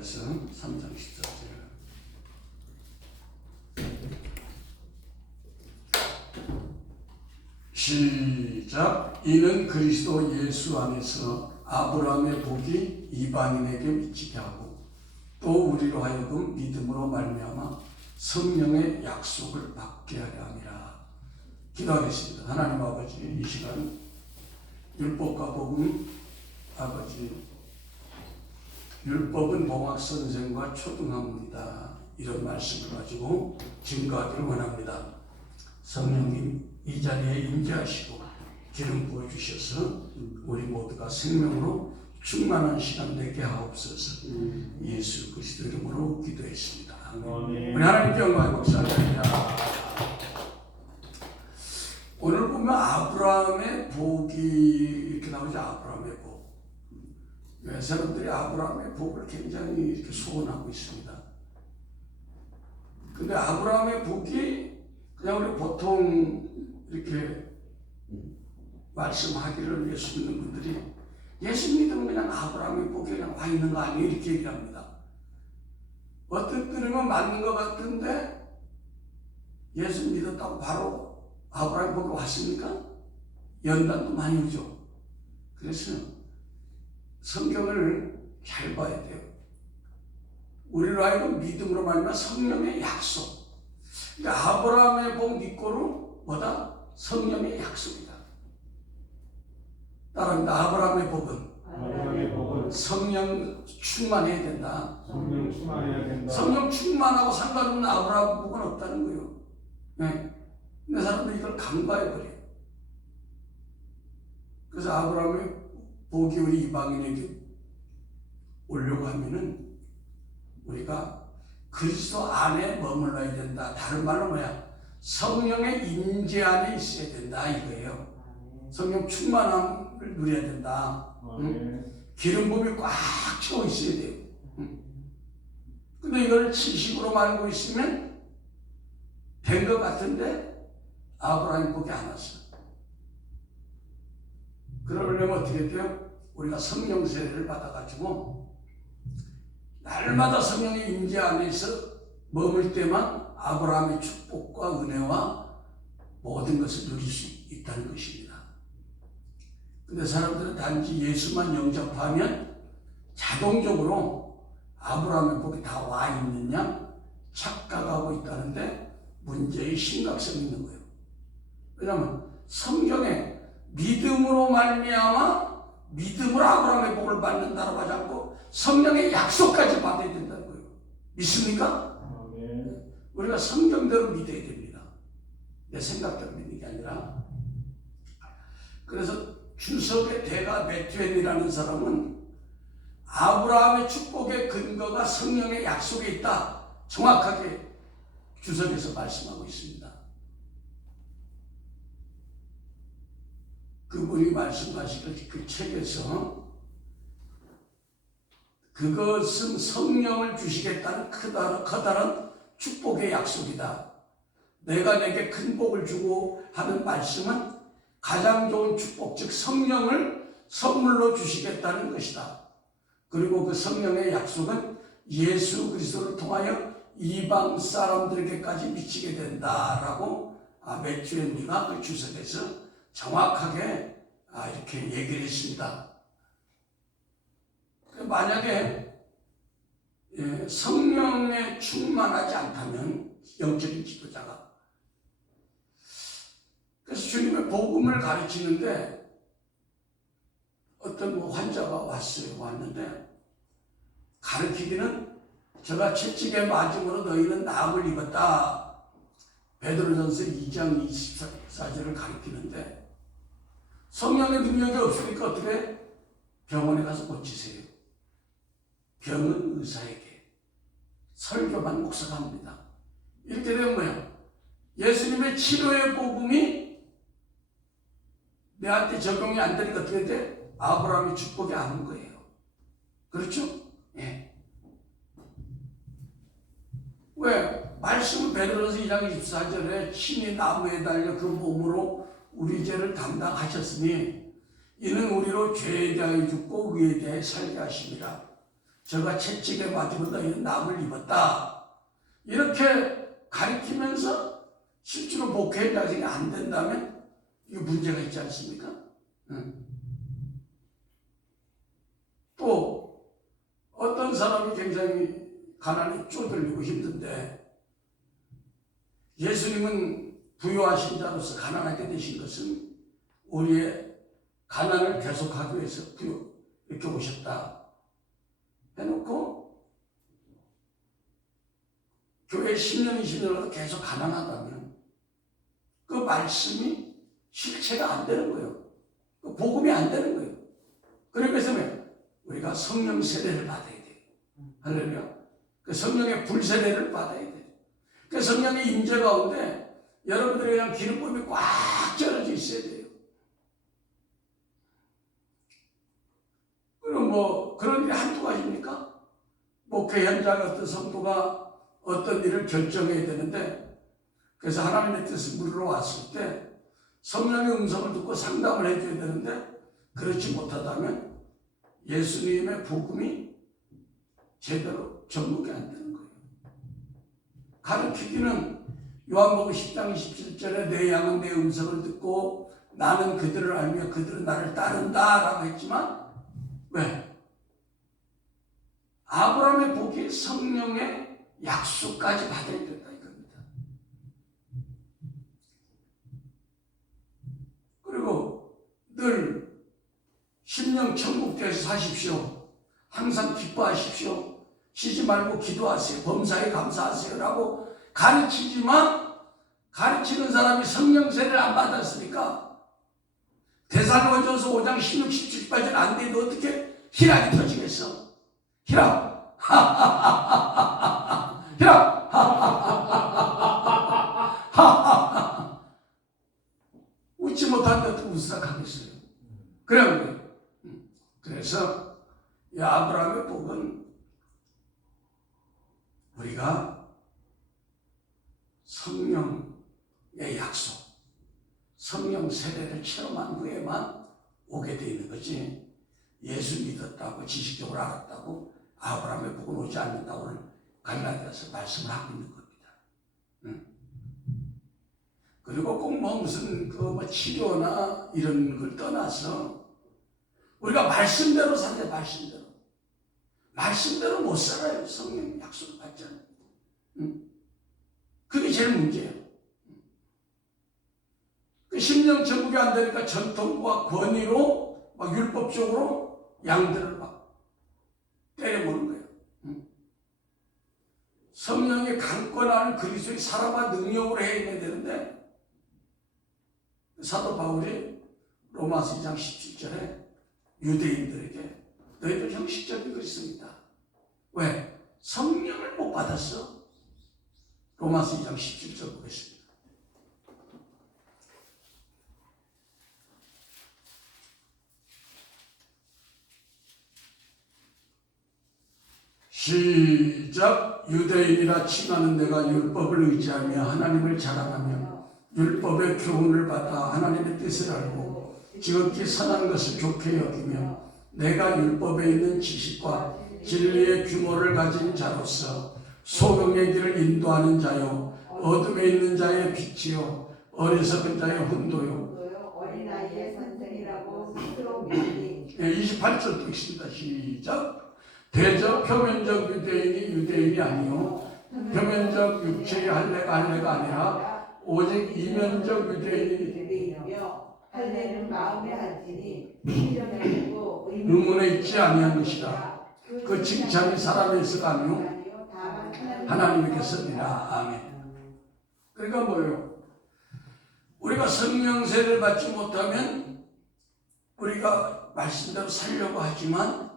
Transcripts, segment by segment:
그래서 3장 14절. 시작. 이는 그리스도 예수 안에서 아브라함의 복이 이방인에게 미치게 하고 또 우리로 하여금 믿음으로 말미암아 성령의 약속을 받게 하려 함이라. 기도하겠습니다. 하나님 아버지, 이 시간 율법과 복음, 아버지, 율법은 봉학선생과 초등학문이다, 이런 말씀을 가지고 증거하기를 원합니다. 성령님 이 자리에 임재하시고 기름 부어주셔서 우리 모두가 생명으로 충만한 시간 되게 하옵소서. 예수 그리스도 이름으로 기도했습니다. 아멘. 우리 하나님께 영광의 목사입니다. 오늘 보면 아브라함의 복이 이렇게 나오죠. 아브라함의 복. 사람들이 아브라함의 복을 굉장히 이렇게 소원하고 있습니다. 근데 아브라함의 복이 그냥 우리 보통 이렇게 말씀하기를 예수 믿는 분들이 예수 믿으면 그냥 아브라함의 복이 그냥 와 있는 거 아니에요? 이렇게 얘기를 합니다. 어떤 들으면 맞는 것 같은데 예수 믿었다고 바로 아브라함의 복이 왔습니까? 연단도 많이 오죠. 그래서 성경을 잘 봐야 돼요. 우리로 하여금 믿음으로 말미암아 성령의 약속. 그러니까 아브라함의 복 니꼬는 뭐다? 성령의 약속이다. 따라합니다. 아브라함의 복은 성령 충만해야 된다. 성령 충만해야 된다. 성령 충만하고 상관없는 아브라함 복은 없다는 거예요. 네. 근데 사람들이 이걸 간과해버려요. 그래서 아브라함의 복이 우리 이방인에게 오려고 하면은 우리가 그리스도 안에 머물러야 된다. 다른 말로 뭐야? 성령의 임재 안에 있어야 된다, 이거예요. 성령 충만함을 누려야 된다. 응? 기름 부음이 꽉 채워 있어야 돼요. 응? 근데 이걸 지식으로 말고 있으면 된 것 같은데 아브라함 복이 안 왔어. 그러려면 어떻게 돼요? 우리가 성령 세례를 받아가지고 날마다 성령의 임재 안에서 머물 때만 아브라함의 축복과 은혜와 모든 것을 누릴 수 있다는 것입니다. 근데 사람들은 단지 예수만 영접하면 자동적으로 아브라함의 복이 다 와 있느냐 착각하고 있다는데 문제의 심각성이 있는 거예요. 왜냐하면 성경에 믿음으로 말미암아 믿음으로 아브라함의 복을 받는다고 하지 않고 성령의 약속까지 받아야 된다는 거예요. 믿습니까? 우리가 성경대로 믿어야 됩니다. 내 생각대로 믿는 게 아니라. 그래서 주석의 대가 메투엘이라는 사람은 아브라함의 축복의 근거가 성령의 약속에 있다, 정확하게 주석에서 말씀하고 있습니다. 그분이 말씀하시길 그 책에서 그것은 성령을 주시겠다는 커다란 축복의 약속이다. 내가 내게 큰 복을 주고 하는 말씀은 가장 좋은 축복, 즉 성령을 선물로 주시겠다는 것이다. 그리고 그 성령의 약속은 예수 그리스도를 통하여 이방 사람들에게까지 미치게 된다라고 메투엘리가 그 주석에서 정확하게 이렇게 얘기를 했습니다. 만약에 성령에 충만하지 않다면 영적인 지도자가, 그래서 주님의 복음을 가르치는데 어떤 환자가 왔는데 가르치기는 저가 채찍에 맞음으로 너희는 나음을 입었다. 베드로전서 2장 24절을 가르치는데 성령의 능력이 없으니까 어떻게 병원에 가서 고치세요. 병은 의사에게, 설교만 목사가 합니다. 이렇게 되면 뭐야? 예수님의 치료의 복음이 내한테 적용이 안 되니까 어떻게 돼? 아브라함의 축복이 안 온 거예요. 그렇죠? 예. 왜? 말씀은 베드로서 2장 24절에 친히 나무에 달려 그 몸으로 우리 죄를 담당하셨으니 이는 우리로 죄에 대하여 죽고 의에 대하여 살게 하심이라. 저가 채찍에 맞으고 너희는 남을 입었다. 이렇게 가리키면서 실제로 목회 과정이 안 된다면 이거 문제가 있지 않습니까? 또 어떤 사람이 굉장히 가난에 쪼들리고 힘든데 예수님은 부유하신 자로서 가난하게 되신 것은 우리의 가난을 계속하기 위해서 이렇게 오셨다 해놓고 교회 10년, 20년으로 계속 가난하다면 그 말씀이 실체가 안 되는 거예요. 그 복음이 안 되는 거예요. 그래서 우리가 성령 세례를 받아야 돼요. 할렐루야. 그 성령의 불세례를 받아야 돼요. 그 성령의 임재 가운데 여러분들이 그냥 기름부음이 꽉 쩔어져 있어야 돼요. 그럼 그런 일이 한두 가지입니까? 목회 현장 어떤 성도가 어떤 일을 결정해야 되는데 그래서 하나님의 뜻을 물으러 왔을 때 성령의 음성을 듣고 상담을 해줘야 되는데 그렇지 못하다면 예수님의 복음이 제대로 접목이 안 되는 거예요. 가르치기는 요한복음 10장 27절에 내 양은 내 음성을 듣고 나는 그들을 알며 그들은 나를 따른다 라고 했지만 왜? 아브라함의 복이 성령의 약속까지 받아야 된다 이겁니다. 그리고 늘 심령 천국되어서 사십시오. 항상 기뻐하십시오. 쉬지 말고 기도하세요. 범사에 감사하세요 라고 가르치지만 가르치는 사람이 성령 세례를 안 받았으니까 데살로니가전서 5장 16, 17까지는 안 돼도 어떻게 희락이 터지겠어? 희락! 희락! 웃지 못할 때 어떻게 웃으라하겠어요? 그래서 이 아브라함의 복은 우리가 성령의 약속, 성령 세례를 체험한 후에만 오게 되어 있는 거지 예수 믿었다고 지식적으로 알았다고 아브라함의 복은 오지 않는다고 오늘 갈라디아서 말씀을 하고 있는 겁니다. 그리고 꼭 무슨 치료나 이런 걸 떠나서 우리가 말씀대로 살아야 말씀대로. 말씀대로 못 살아요. 성령 약속을 받지 않아요. 그게 제일 문제예요. 그 심령 정복이 안 되니까 전통과 권위로 율법적으로 양들을 막 때려보는 거예요. 성령의 강권하는 그리스도의 사랑과 능력으로 해야 되는데 사도 바울이 로마서 2장 17절에 유대인들에게 너희들 형식적인 그리스도입니다. 왜? 성령을 못 받았어. 로마서 2장 17절 보겠습니다. 시작. 유대인이라 칭하는 내가 율법을 의지하며 하나님을 자랑하며 율법의 교훈을 받아 하나님의 뜻을 알고 지극히 선한 것을 좋게 여기며 내가 율법에 있는 지식과 진리의 규모를 가진 자로서 소경의 길을 인도하는 자요 어둠에 있는 자의 빛이요 어리석은 자의 훈도요 어린아이의 선생이라고 스스로 믿으니 28절 읽습니다. 시작. 대저 표면적 유대인이 아니요 표면적 육체의 할례가 아니라 오직 이면적 유대인이며 할례는 마음에 한지니 실현을 두고 의문에 있지 아니한 것이라. 그 칭찬이 사람에서가 아니요 하나님께서니라. 아멘. 그러니까 뭐예요? 우리가 성령 세례를 받지 못하면 우리가 말씀대로 살려고 하지만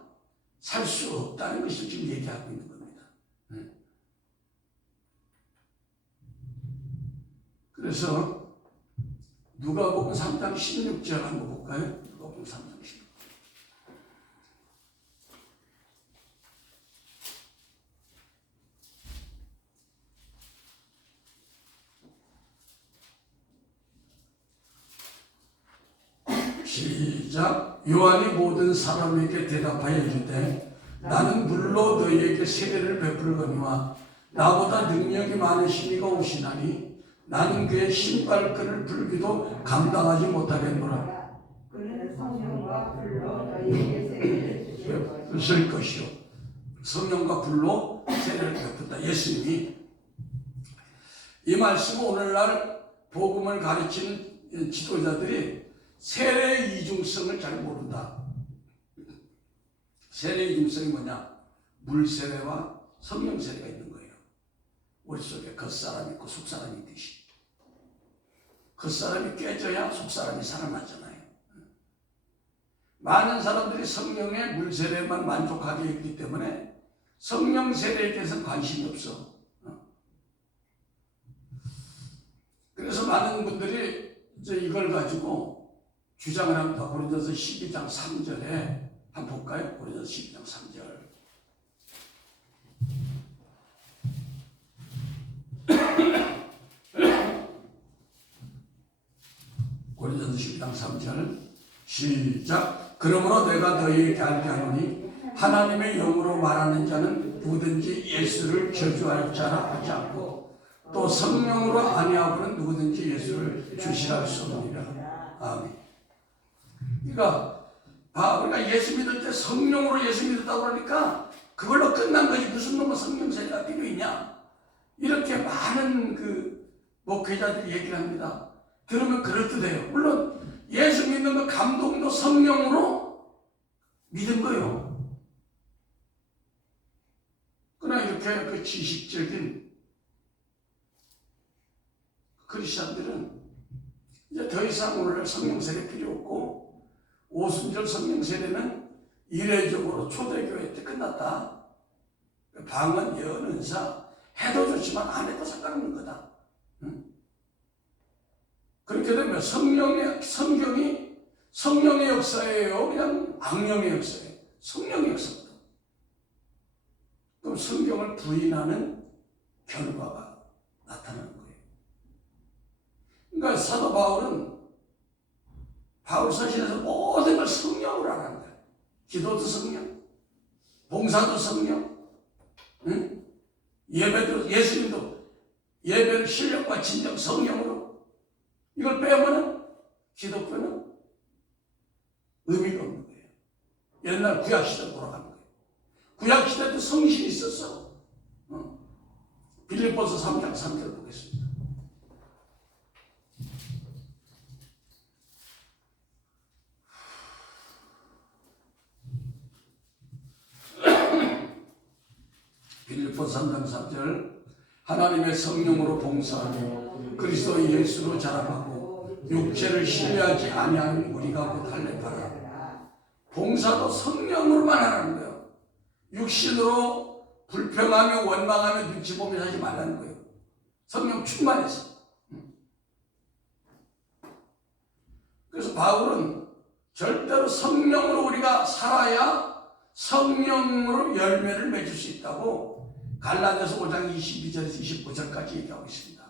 살 수 없다는 것을 지금 얘기하고 있는 겁니다. 그래서 누가복음 3장 16절 한번 볼까요? 누가복음 3장 16절. 시작. 요한이 모든 사람에게 대답하여 이르되 나는 물로 너희에게 세례를 베풀거니와 나보다 능력이 많으신 이가 오시나니 나는 그의 신발끈을 풀기도 감당하지 못하겠노라. 그는 성령과 불로 너희에게 세례를 주실 쓸 것이요. 성령과 불로 세례를 베푼다. 예수님이 이 말씀은 오늘날 복음을 가르치는 지도자들이 세례의 이중성을 잘 모른다. 세례의 이중성이 뭐냐? 물 세례와 성령 세례가 있는 거예요. 우리 속에 겉사람이 있고 속사람이 있듯이. 겉사람이 깨져야 속사람이 살아나잖아요. 많은 사람들이 성령의 물 세례만 만족하게 했기 때문에 성령 세례에 대해서는 관심이 없어. 그래서 많은 분들이 이제 이걸 가지고 주장을 합니다. 고린도서 12장 3절에 한번 볼까요? 고린도서 12장 3절. 고린도서 12장 3절 시작. 그러므로 내가 너희에게 알게 하노니 하나님의 영으로 말하는 자는 누구든지 예수를 저주할 자라 하지 않고 또 성령으로 아니하고는 누구든지 예수를 주시할 수 없느니라. 아멘. 그러니까 우리가 예수 믿을 때 성령으로 예수 믿었다고 그러니까 그걸로 끝난 거지. 무슨 놈의 성령 세례가 필요 있냐? 이렇게 많은 그 목회자들이 얘기를 합니다. 들으면 그럴듯해요. 물론 예수 믿는 그 감동도 성령으로 믿은 거예요. 그러나 이렇게 그 지식적인 크리스천들은 이제 더 이상 오늘날 성령 세례 필요 없고 오순절 성령 세례는 이례적으로 초대교회 때 끝났다. 방언, 예언, 은사 해도 좋지만 안 해도 상관없는 거다. 그렇게 되면 성경이 성령의 역사예요? 그냥 악령의 역사예요? 성령의 역사입니다. 그럼 성경을 부인하는 결과가 나타나는 거예요. 그러니까 사도 바울은 바울 서신에서 모든 걸 성령으로 하라는 거예요. 기도도 성령, 봉사도 성령, 응? 예배도, 예수님도 예배를 신령과 진정 성령으로. 이걸 빼면은 기독교는 의미가 없는 거예요. 옛날 구약시대로 돌아가는 거예요. 구약시대도 성신이 있었어. 빌립보서 3장 3절 보겠습니다. 빌립보서 3장 3절 하나님의 성령으로 봉사하며 그리스도 예수로 자랑하고 육체를 신뢰하지 아니하는 우리가 곧 할례파라. 봉사도 성령으로만 하라는 거예요. 육신으로 불평하며 원망하며 눈치 보며 하지 말라는 거예요. 성령 충만해서. 그래서 바울은 절대로 성령으로 우리가 살아야 성령으로 열매를 맺을 수 있다고 갈라디아서 5장 22절에서 29절까지 얘기하고 있습니다.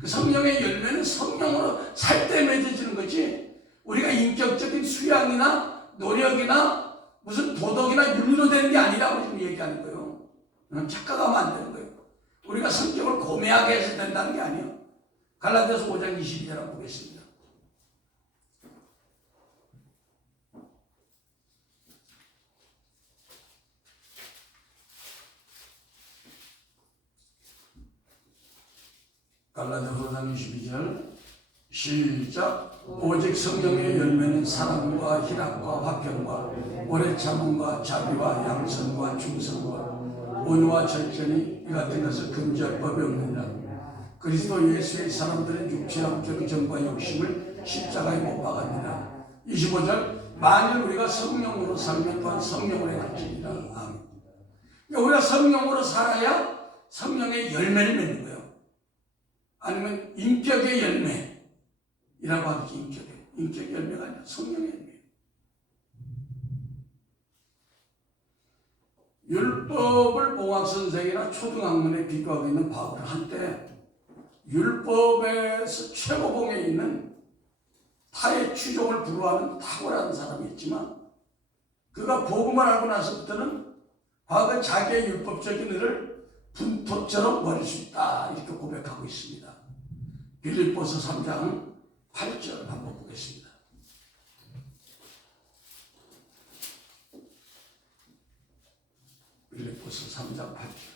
그 성령의 열매는 성령으로 살 때 맺어지는 거지 우리가 인격적인 수양이나 노력이나 무슨 도덕이나 윤리로 되는 게 아니라고 지금 얘기하는 거예요. 착각하면 안 되는 거예요. 우리가 성경을 고매하게 해서 된다는 게 아니에요. 갈라디아서 5장 22절 한번 보겠습니다. 갈라디아서 5장 22절 시작. 오직 성령의 열매는 사랑과 희락과 화평과 오래 참음과 자비와 양선과 충성과 온유와 절제니 이 같은 것을 금지할 법이 없느니라. 그리스도 예수의 사람들은 육체와 정과 욕심을 십자가에 못 박았느니라. 25절 만일 우리가 성령으로 살면 또한 성령으로 행할지니라. 아멘. 그러니까 우리가 성령으로 살아야 성령의 열매를 맺는 거예요. 아니면 인격의 열매이라고 하겠지. 인격의 열매가 아니라 성령의 열매. 율법을 봉학선생이나 초등학문에 비교하고 있는 바울은 한때 율법에서 최고봉에 있는 타의 추종을 불허하는 탁월한 사람이 있지만 그가 복음을 알고 나서부터는 과거 자기의 율법적인 일을 분토처럼 버릴 수 있다 이렇게 고백하고 있습니다. 빌립보서 3장 8절 한번 보겠습니다. 빌립보서 3장 8절.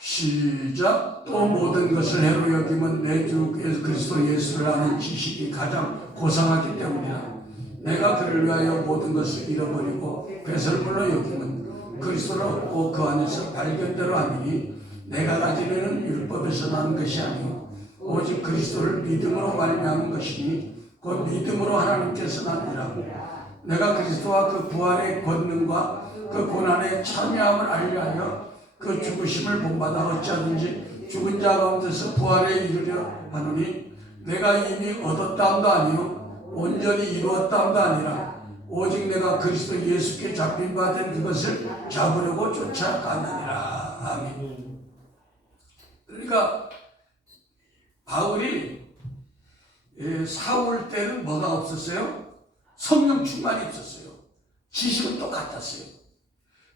시작. 또 모든 것을 해로 여기면 내 주 그리스도 예수를 아는 지식이 가장 고상하기 때문이라. 내가 그를 위하여 모든 것을 잃어버리고 배설물로 여기면 그리스도를 얻고 그 안에서 발견대로 하니 내가 가지는 율법에서 난 것이 아니요 오직 그리스도를 믿음으로 말미암은 것이니 곧 믿음으로 하나님께서 나니라. 내가 그리스도와 그 부활의 권능과 그 고난의 참여함을 알려하여 그 죽으심을 본받아 어찌하든지 죽은 자 가운데서 부활에 이르려 하노니 내가 이미 얻었다함도 아니요 온전히 이루었다함도 아니라 오직 내가 그리스도 예수께 잡힌 바 된 그것을 잡으려고 쫓아가느니라. 아멘. 그러니까 바울이 사울 때는 뭐가 없었어요? 성령 충만이 없었어요. 지식은 똑같았어요.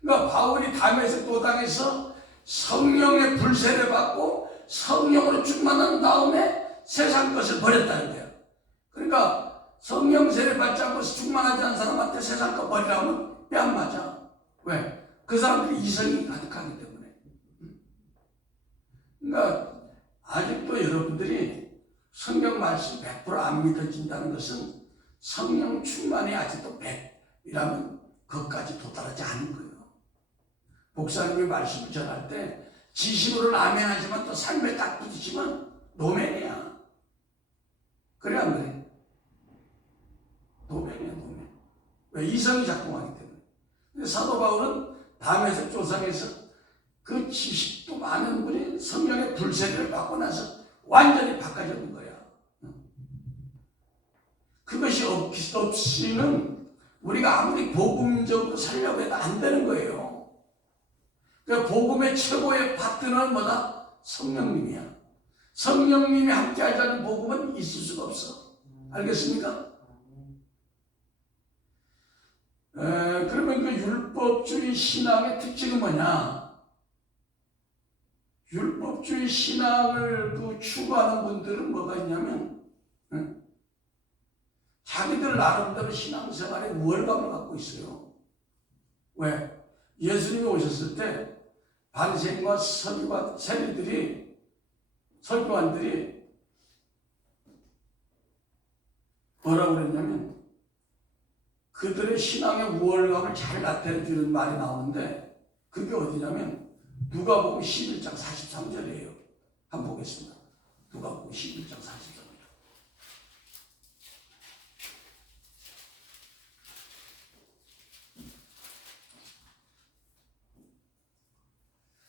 그러니까 바울이 다메섹 도당에서 성령의 불세를 받고 성령으로 충만한 다음에 세상 것을 버렸다는 거예요. 그러니까 성령 세례 받지 않고 충만하지 않은 사람한테 세상 것 버리라면 뺨 맞아. 왜? 그 사람들이 이성이 가득하기 때문에. 그러니까 아직도 여러분들이 성경 말씀 100%안 믿어진다는 것은 성령 충만이 아직도 100이라면 그것까지 도달하지 않은 거예요. 목사님이 말씀을 전할 때 지식으로는 아멘 하지만 또 삶에 딱 부딪히면 노멘이야. 그래 안 그래? 노멘이야 노멘. 왜? 이성이 작동하기 때문에. 근데 사도 바울은 다메섹 조상에서 그 지식도 많은 분이 성령의 불세례를 받고 나서 완전히 바꿔진 거야. 그것이 없이는 우리가 아무리 복음적으로 살려고 해도 안 되는 거예요. 그러니까 복음의 최고의 파트너는 뭐다? 성령님이야. 성령님이 함께 하지 않는 복음은 있을 수가 없어. 알겠습니까? 그러면 그 율법주의 신앙의 특징은 뭐냐? 율법주의 신앙을 추구하는 분들은 뭐가 있냐면 자기들 나름대로 신앙생활에 우월감을 갖고 있어요. 왜? 예수님이 오셨을 때 바리새인과 서기관들이 뭐라고 그랬냐면 그들의 신앙의 우월감을 잘 나타내주는 말이 나오는데 그게 어디냐면 누가복음 11장 43절이에요. 한번 보겠습니다. 누가복음 11장 43절.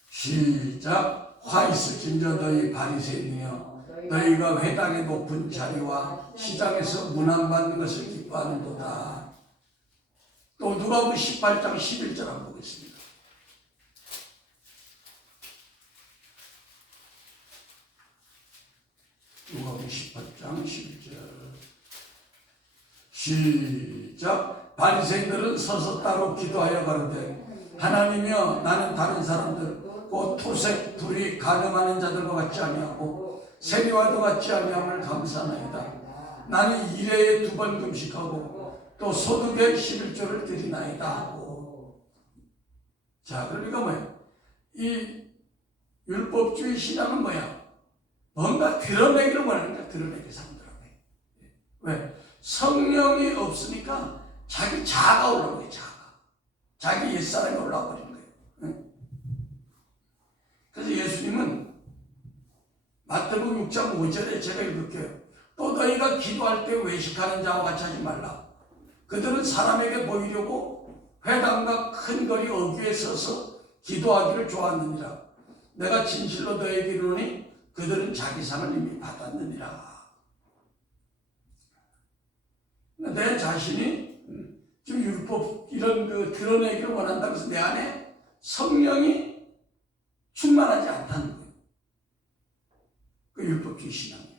시작. 화 있을진저 너희 바리새인이여 너희가 회당의 높은 자리와 시장에서 문안받는 것을 기뻐하는도다. 또 누가복음 18장 11절 한번 보겠습니다. 누가복음 18장 11절. 시작. 바리새인들은 서서 따로 기도하여 가로되 하나님이여 나는 다른 사람들 곧 토색 둘이 가늠하는 자들과 같지 아니하고 세리와도 같지 아니함을 감사하나이다. 나는 일회에 2번 금식하고 또 소득의 11조를 드리나이다 하고. 자, 그러니까 뭐야? 이 율법주의 신앙은 뭐야? 뭔가 드러내기를 원하는 거야. 드러내기 사람들한테. 왜? 성령이 없으니까 자기 자아가 올라오는 거야. 자기 옛사람이 올라와 버리는 거예요. 그래서 예수님은 마태복음 6장 5절에 제가 읽을게요. 또 너희가 기도할 때 외식하는 자와 같이 하지 말라. 그들은 사람에게 보이려고 회당과 큰 거리 어귀에 서서 기도하기를 좋아하느니라. 내가 진실로 너희에게 이르노니 그들은 자기 상을 이미 받았느니라. 내 자신이 지금 율법 이런 그 드러내기를 원한다고 해서 내 안에 성령이 충만하지 않다는 거예요. 그 율법주의 신앙이에요.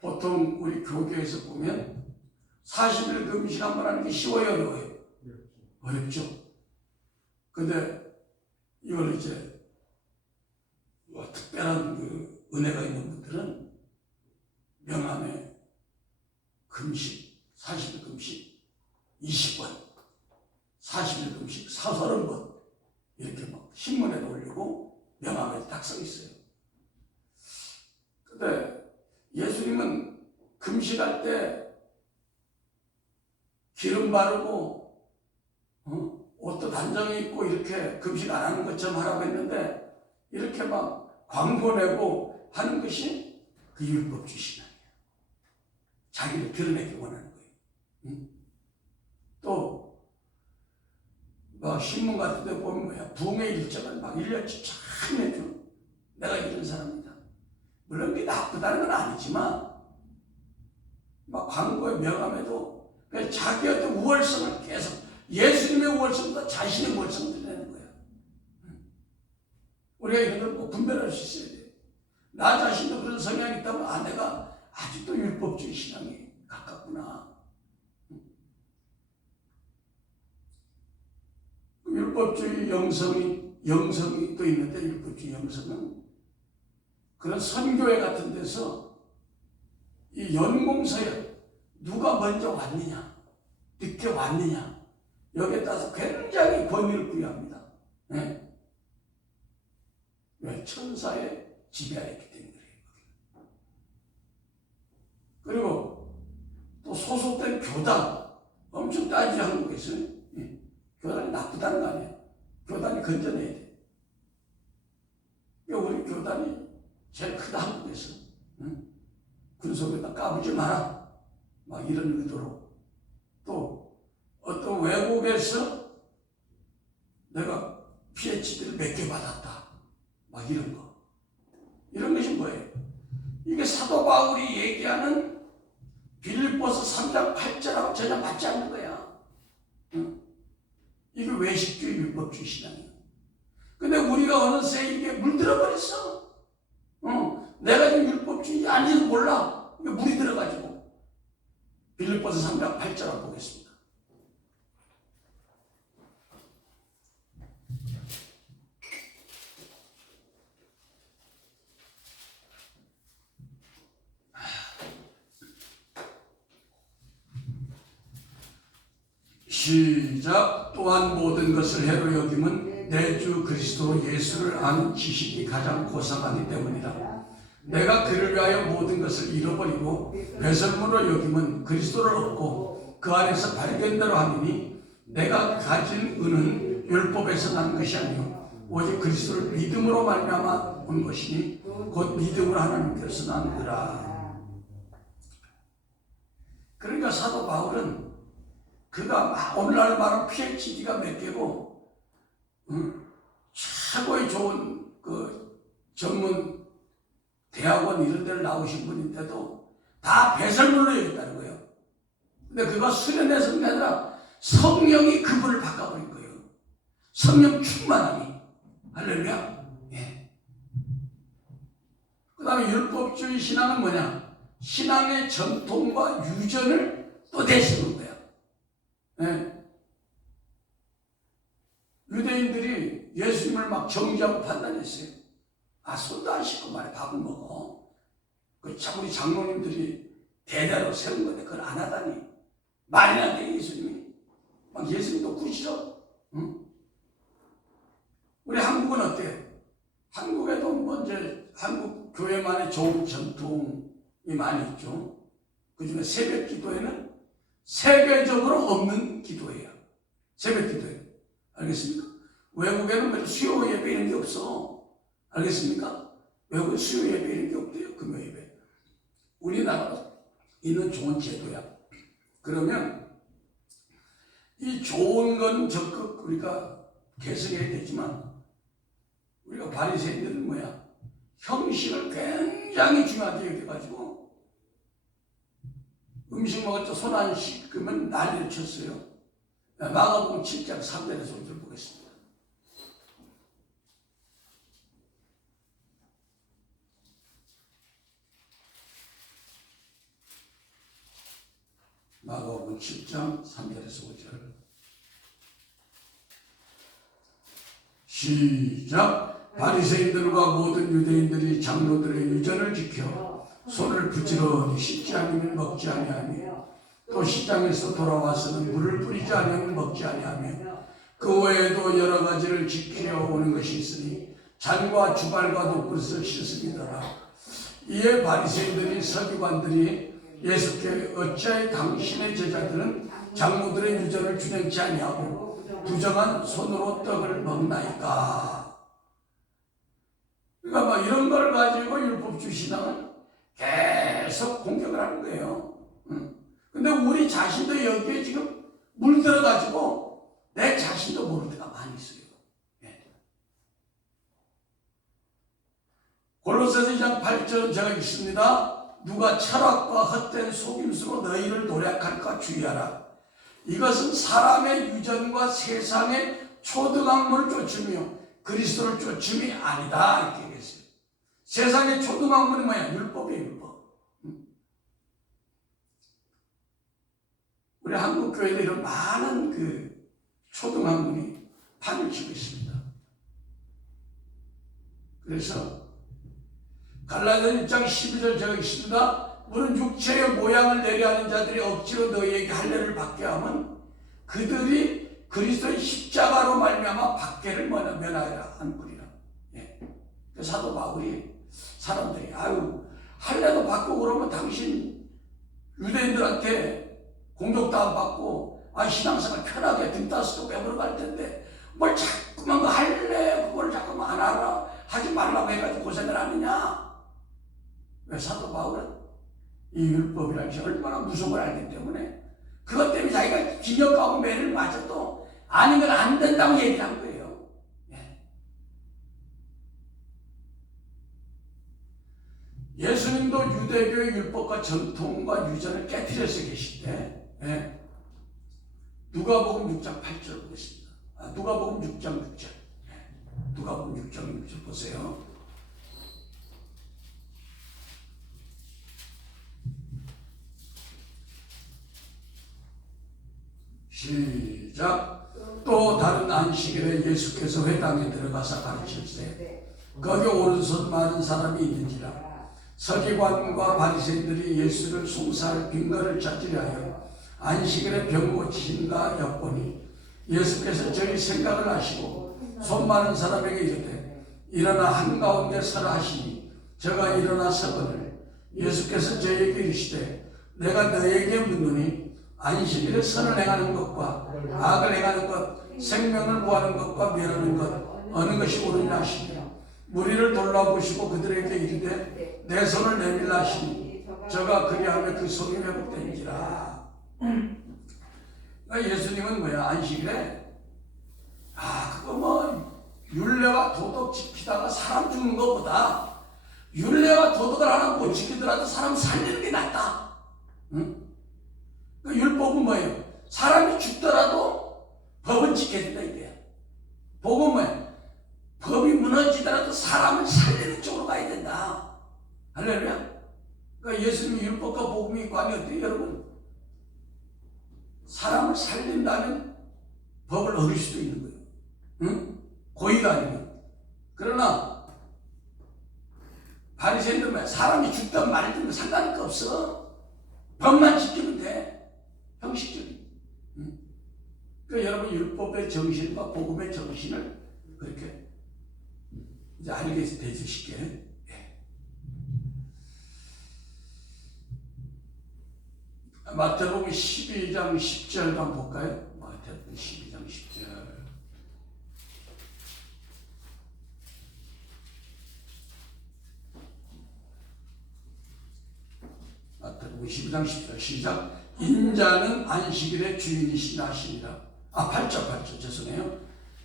보통 우리 교계에서 보면 40일 금식 한번 하는 게 쉬워요, 어려워요? 어렵죠. 근데 이걸 이제 뭐 특별한 그 은혜가 있는 분들은 명함에 금식, 40일 금식 20번, 40일 금식 30번 이렇게 막 신문에도 올리고 명함에 딱 써 있어요. 근데 예수님은 금식할 때 기름 바르고 옷도 단정히 입고 이렇게 금식 안 하는 것처럼 하라고 했는데 이렇게 막 광고 내고 하는 것이 그 율법주의 신앙이에요. 자기를 드러내기 원하는 거예요. 또 막 신문 같은 데 보면 뭐야, 부흥의 일정을 막 1년치 참 해줘. 내가 이런 사람이다. 물론 그게 나쁘다는 건 아니지만 막 광고에 명함에도 자기한테 우월성을 계속, 예수님의 우월성보다 자신의 우월성을 드러내는 거야. 우리가 이런 걸 꼭 분별할 수 있어야 돼. 나 자신도 그런 성향이 있다면 내가 아직도 율법주의 신앙에 가깝구나. 율법주의 영성이 또 있는데, 율법주의 영성은 그런 선교회 같은 데서 이 연공서열, 누가 먼저 왔느냐, 늦게 왔느냐, 여기에 따라서 굉장히 권위를 부여합니다. 네? 왜? 천사의 지배하에 있기 때문에 그래요. 그리고 또 소속된 교단, 엄청 따지죠, 한국에서는. 교단이 나쁘다는 거 아니에요. 교단이 건져내야 돼. 우리 교단이 제일 크다, 한국에서. 군속에다 까부지 마라. 막 이런 의도로. 또 어떤 외국에서 내가 PhD를 몇 개 받았다. 막 이런 거. 이런 것이 뭐예요? 이게 사도 바울이 얘기하는 빌립보서 3장 8절하고 전혀 맞지 않는 거야. 이게 외식주의 율법주의 신앙이야. 근데 우리가 어느새 이게 물들어 버렸어. 내가 지금 율법주의 아닌지도 몰라. 이게 물이 들어가지고. 빌립보서 3장 8절을 보겠습니다. 시작. 또한 모든 것을 해로 여김은 내 주 그리스도 예수를 아는 지식이 가장 고상하기 때문이다. 내가 그를 위하여 모든 것을 잃어버리고 배설물로 여김은 그리스도를 얻고 그 안에서 발견대로 하느니 내가 가진 은은 율법에서 난 것이 아니요 오직 그리스도를 믿음으로 말미암아 온 것이니 곧 믿음으로 하나님께서 나누니라. 그러니까 사도 바울은 그가 오늘날 말하는 PhD가 몇 개고 최고의 좋은 그 전문 대학원 이런 데를 나오신 분인데도 다 배설물로 여겼다는 거예요. 근데 그가 수련해서 그게 아니라 성령이 그분을 바꿔버린 거예요. 성령 충만함이. 할렐루야. 예. 그 다음에 율법주의 신앙은 뭐냐? 신앙의 전통과 유전을 또 내세우는 거야. 예. 유대인들이 예수님을 막 정죄하고 판단했어요. 손도 안 씻고 말해 밥을 먹어. 우리 장로님들이 대대로 세운 건데 그걸 안 하다니. 말이 안 돼, 예수님이. 막 예수님도 구시죠. 응? 우리 한국은 어때? 한국에도 뭐 이제 한국 교회만의 좋은 전통이 많이 있죠. 그 중에 새벽 기도회는 세계적으로 없는 기도회야. 새벽 기도회. 알겠습니까? 외국에는 수요 예배 이런 게 없어. 알겠습니까? 외국은 수요 예배 이런 게 없대요. 금요 예배. 우리나라도 있는 좋은 제도야. 그러면 이 좋은 건 적극 우리가 개선해야 되지만 우리가 바리새인들은 뭐야? 형식을 굉장히 중요하게 여겨가지고 음식 먹을 때 손 안 씻으면 난리를 쳤어요. 마가복음 7장 3절에서 5절 보겠습니다. 마가복음 7장 3절에서 5절. 시작. 바리새인들과 모든 유대인들이 장로들의 유전을 지켜 손을 부지런히 씻지 아니면 먹지 아니하며 또 시장에서 돌아와서는 물을 뿌리지 아니하면 먹지 아니하며 그 외에도 여러 가지를 지키려 오는 것이 있으니 잔과 주발과 녹그릇을 씻음이더라. 이에 바리새인들이 서기관들이 예수께 어찌하여 당신의 제자들은 장로들의 유전을 준행치 아니하고 부정한 손으로 떡을 먹나이까. 그러니까 막 이런 걸 가지고 율법주의 신앙은 계속 공격을 하는 거예요. 근데 우리 자신도 여기에 지금 물들어가지고 내 자신도 모를 때가 많이 있어요. 골로새서 2장 8절 제가 읽습니다. 누가 철학과 헛된 속임수로 너희를 노략할까 주의하라. 이것은 사람의 유전과 세상의 초등학문을 쫓으며 그리스도를 쫓음이 아니다. 이렇게 얘기했어요. 세상의 초등학문이 뭐야? 율법이에요, 율법. 우리 한국 교회에 이런 많은 그 초등학문이 판을 치고 있습니다. 그래서 갈라디아서 1장 12절 제가 읽습니다. 무슨 육체의 모양을 내려하는 자들이 억지로 너희에게 할례를 받게 하면 그들이 그리스도의 십자가로 말미암아 박해를 면하리라 한 분이라. 사도 바울이 사람들이 아유 할례도 받고 그러면 당신 유대인들한테 공격도 안 받고 신앙생활 편하게 등 따스도 빼버려 갈 텐데 뭘 자꾸만 그 할례 그걸 자꾸만 안 하라 하지 말라고 해가지고 고생을 하느냐. 왜? 사도 바울은 이 율법이라는 것이 얼마나 무서운 걸 알기 때문에 그것 때문에 자기가 기력하고 매를 맞아도 아닌 건 안 된다고 얘기를 한 거예요. 예수님도 유대교의 율법과 전통과 유전을 깨뜨려서 계실 때 누가복음 6장 8절 보겠습니다. 누가복음 6장 6절. 누가복음 6장 6절 보세요. 시작. 또 다른 안식일에 예수께서 회당에 들어가서 가르치시되 거기 오른손 많은 사람이 있는지라. 서기관과 바리새인들이 예수를 송사할 빈거를 찾으려 하여 안식일에 병 고치신가 엿보니 예수께서 저희 생각을 아시고 손 많은 사람에게 이르되 일어나 한가운데 서라 하시니 저가 일어나 서거늘 예수께서 저에게 이르시되 내가 너에게 묻노니 안식일에 선을 행하는 것과 악을 행하는 것, 생명을 구하는 것과 멸하는 것 어느 것이 옳으냐 하시며 무리를 돌아보시고 그들에게 이르되 내 손을 내밀라 하시니 저가 그리하며 그 손이 회복된지라. 그러니까 예수님은 뭐야? 안식일에 그거 뭐 율례와 도덕 지키다가 사람 죽는 것보다 율례와 도덕을 하나 못 지키더라도 사람 살리는 게 낫다. 응? 그 율법은 뭐예요? 사람이 죽더라도 법은 지켜야 된다 이거야. 복음은 뭐예요? 법이 무너지더라도 사람을 살리는 쪽으로 가야 된다. 할렐루야. 그러니까 예수님의 율법과 복음이 관이 어때요 여러분? 사람을 살린다면 법을 어길 수도 있는 거예요. 응? 고의가 아니면. 그러나 바리새인들은 뭐야? 사람이 죽든 말든 상관이 없어. 법만 지키면 돼. 형식적인. 그러니까 여러분 율법의 정신과 복음의 정신을 그렇게 이제 알게 되죠 쉽게. 마태복음 12장 10절 한번 볼까요? 마태복음 12장 10절. 마태복음 12장 10절 시작. 인자는 안식일의 주인이시라 하시니라. 8절 죄송해요.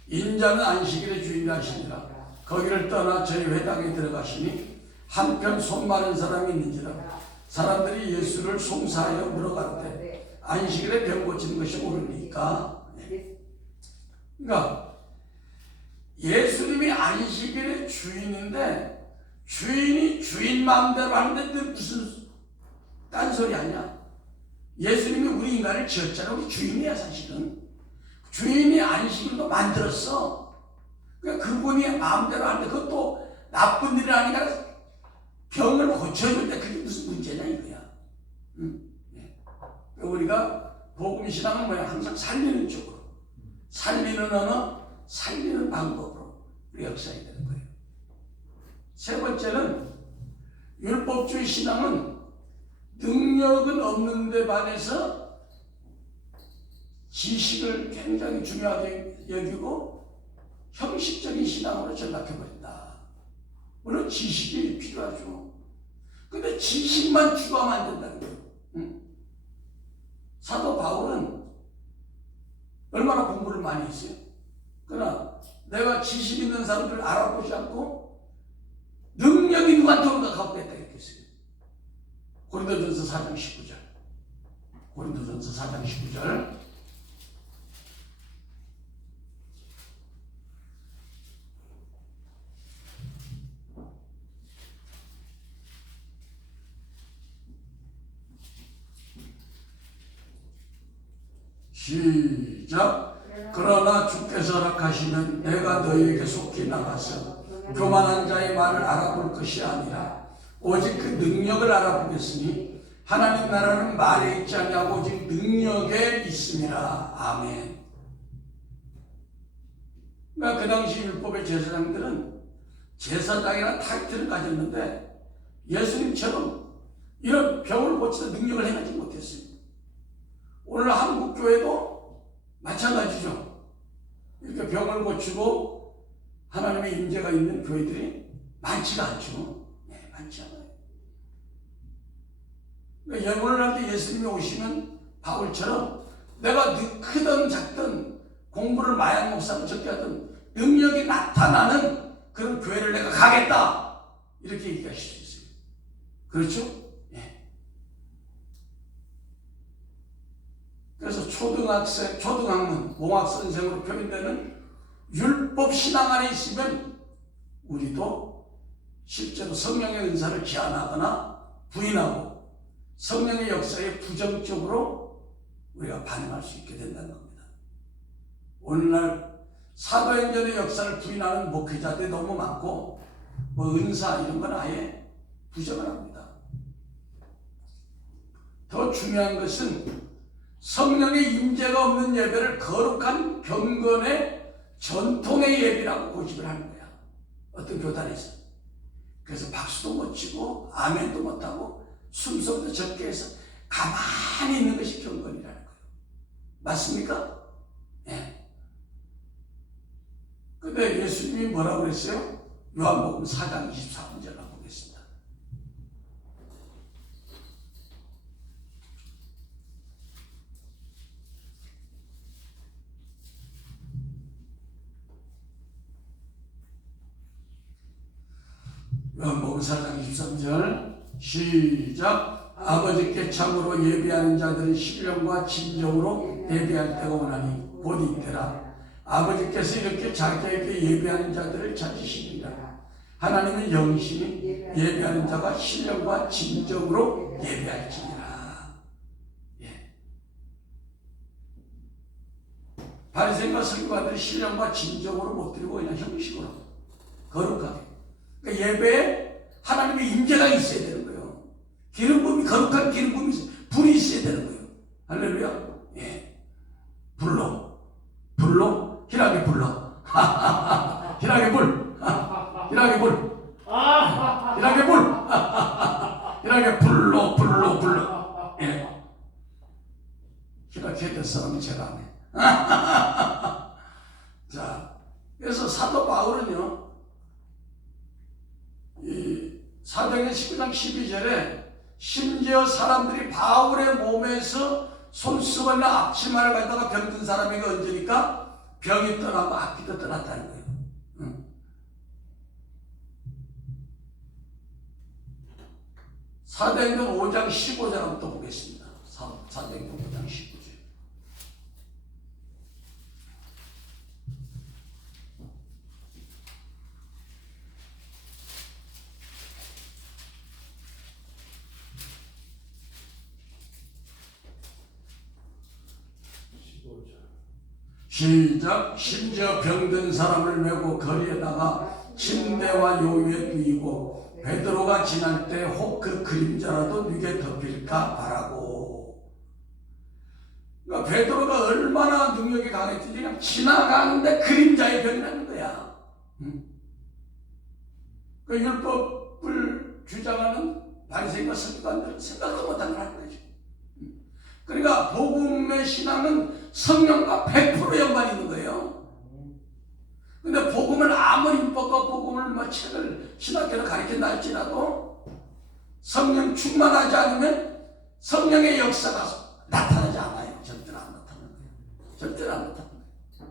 인자는 안식일의 주인이라 하시니라. 거기를 떠나 저희 회당에 들어가시니 한편 손 마른 사람이 있는지라. 사람들이 예수를 송사하여 물어가는데 안식일에 병 고치는 것이 옳으니까. 그러니까 예수님이 안식일의 주인인데 주인이 주인 마음대로 하는데 무슨 딴소리 아니야? 예수님이 우리 인간을 지었잖아. 우리 주인이야 사실은. 주인이 안식일도 만들었어. 그러니까 그분이 마음대로 하는데 그것도 나쁜 일이 아니라 병을 고쳐줄 때 그게 무슨 문제냐 이거야. 응? 네. 우리가 복음신앙은 뭐야? 항상 살리는 쪽으로, 살리는 언어, 살리는 방법으로 우리 역사해야 되는 거예요. 세 번째는 율법주의 신앙은 능력은 없는데 반해서 지식을 굉장히 중요하게 여기고 형식적인 신앙으로 전락해버린다. 물론 지식이 필요하죠. 근데 지식만 추구하면 안 된다는 거예요. 응? 사도 바울은 얼마나 공부를 많이 했어요. 그러나 내가 지식 있는 사람들을 알아보지 않고 능력이 누구한테 온가 갖겠다 이렇게 했어요. 고린도전서 4장 19절. 고린도전서 4장 19절. 시작. 그러나 주께서 허락하시면 내가 너희에게 속히 나가서 교만한 자의 말을 알아볼 것이 아니라 오직 그 능력을 알아보겠으니 하나님 나라는 말에 있지 아니하고 오직 능력에 있습니다. 아멘. 그러니까 그 당시 율법의 제사장들은 제사장이라는 타이틀을 가졌는데 예수님처럼 이런 병을 고치는 능력을 행하지 못했어요. 오늘 한국 교회도 마찬가지죠. 이렇게 병을 고치고 하나님의 임재가 있는 교회들이 많지가 않죠. 네, 많지 않아요. 그러니까 오늘날 때 예수님이 오시면 바울처럼 내가 크든 작든 공부를 마약 목사로 적게 하든 능력이 나타나는 그런 교회를 내가 가겠다. 이렇게 얘기하실 수 있어요. 그렇죠? 그래서 초등학문, 몽학선생으로 표현되는 율법 신앙 안에 있으면 우리도 실제로 성령의 은사를 제한하거나 부인하고 성령의 역사에 부정적으로 우리가 반응할 수 있게 된다는 겁니다. 오늘날 사도행전의 역사를 부인하는 목회자들이 너무 많고 뭐 은사 이런 건 아예 부정을 합니다. 더 중요한 것은 성령의 임재가 없는 예배를 거룩한 경건의 전통의 예배라고 고집을 하는 거야. 어떤 교단에서. 그래서 박수도 못 치고 아멘도 못하고 숨소리도 적게 해서 가만히 있는 것이 경건이라는 거예요. 맞습니까? 네. 근데 예수님이 뭐라고 그랬어요? 요한복음 4장 24절을 보겠습니다. 요한복음 4장 23절 시작. 아버지께 참으로 예배하는 자들은 신령과 진정으로 예배할 때가 오나니 곧 이때라. 아버지께서 이렇게 자기에게 예배하는 자들을 찾으시니라. 하나님은 영신이 예배하는 자가 신령과 진정으로 예배할지니라. 예. 바리새인과 서기관들이 신령과 진정으로 못 드리고 그냥 형식으로 거룩하게. 그러니까 예배에 하나님의 임재가 있어야 되는 거예요. 기름붐이 거룩한 기름붐이 있어요. 불이 있어야 되는 거예요. 할렐루야. 예. 불로 희락의 불로 희락의 불 희락의 불 희락의 불 희락의 불로 예. 희락해야 될 사람은 제가 안 해. 자, 그래서 사도 바울은요 이 사도행전 19장 12절에 심지어 사람들이 바울의 몸에서 손수건이나 앞치마를 가져다가 병든 사람에게 얹으니까 병이 떠나고 악기도 떠났다는 거예요. 사도행전 5장 15절 한번 또 보겠습니다. 사도행전 5장 15절. 시작. 심지어 병든 사람을 메고 거리에 나가 침대와 요위에 누이고 베드로가 지날 때 혹 그 그림자라도 누게 덮일까 바라고. 그러니까 베드로가 얼마나 능력이 강했지 그냥 지나가는데 그림자의 병이 나는 거야. 그 율법을 주장하는 바리새인과 서기관들은 생각도 못한 걸 하는 거지. 그러니까 복음의 신앙은 성령과 100% 연관이 있는 거예요. 근데 복음을 아무리 율법과 복음을 뭐 책을 신학교로 가르친다 할지라도 성령 충만하지 않으면 성령의 역사가 나타나지 않아요. 절대로 안 나타나는 거예요. 절대로 안 나타나는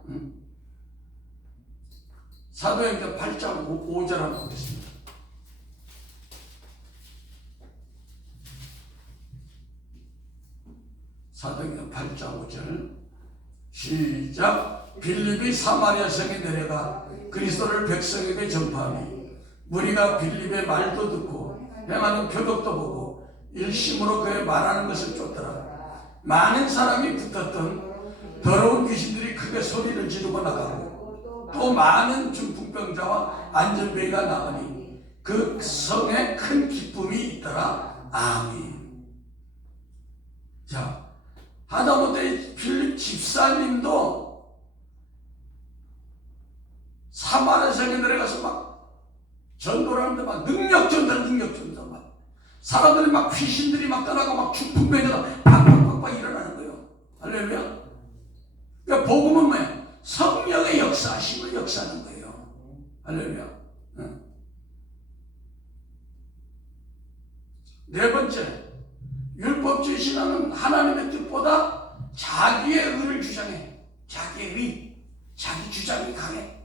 거예요. 사도행전 8장 5절 한번 보겠습니다. 사도행전 8장 5절 시작. 빌립이 사마리아 성에 내려가 그리스도를 백성에게 전파하니 무리가 빌립의 말도 듣고 행하는 표적도 보고 일심으로 그의 말하는 것을 쫓더라. 많은 사람이 붙었던 더러운 귀신들이 크게 소리를 지르고 나가고 또 많은 중풍병자와 안전병이가 나가니 그 성에 큰 기쁨이 있더라. 아멘. 자, 하다못해 빌립 집사님도 사마리아 성에 내려가서 막 전도를 하는데 막 능력 전도 막 사람들이 막 귀신들이 막 떠나고 막 중풍병자가 팍팍팍팍 일어나는 거예요. 할렐루야. 그러니까 복음은 뭐예요? 성령의 역사심을 역사하는 거예요. 할렐루야. 네 번째, 율법주의 신앙은 하나님의 뜻보다 자기의 의를 주장해. 자기의 의, 자기 주장이 강해.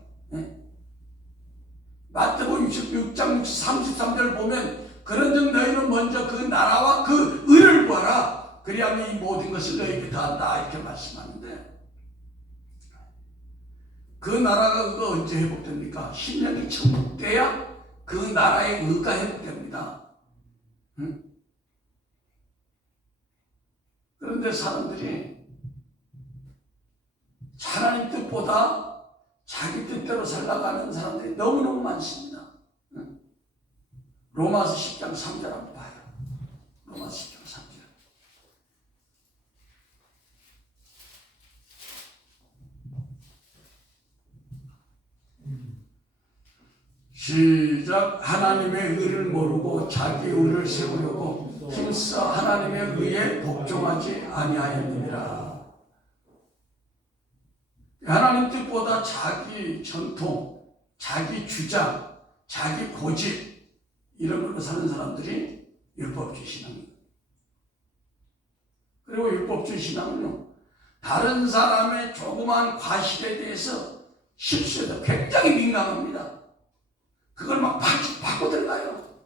마태복음 66장 33절 보면 그런즉 너희는 먼저 그 나라와 그 의를 구하라. 그리하면 이 모든 것을 너희에게 더한다. 이렇게 말씀하는데 그 나라가 의가 언제 회복됩니까? 10년이 천국돼야 그 나라의 의가 회복됩니다. 그런데 사람들이 하나님 뜻보다 자기 뜻대로 살아가는 사람들이 너무너무 많습니다. 로마서 10장 3절 한번 봐요. 로마서 10장 3절. 시작. 하나님의 의를 모르고 자기 의를 세우려고 힘써 하나님의 의에 복종하지 아니하였느니라. 하나님 뜻보다 자기 전통, 자기 주장, 자기 고집 이런 걸로 사는 사람들이 율법주의 신앙입니다. 그리고 율법주의 신앙은요, 다른 사람의 조그마한 과실에 대해서 실수해도 굉장히 민감합니다. 그걸 막 받고 들어가요.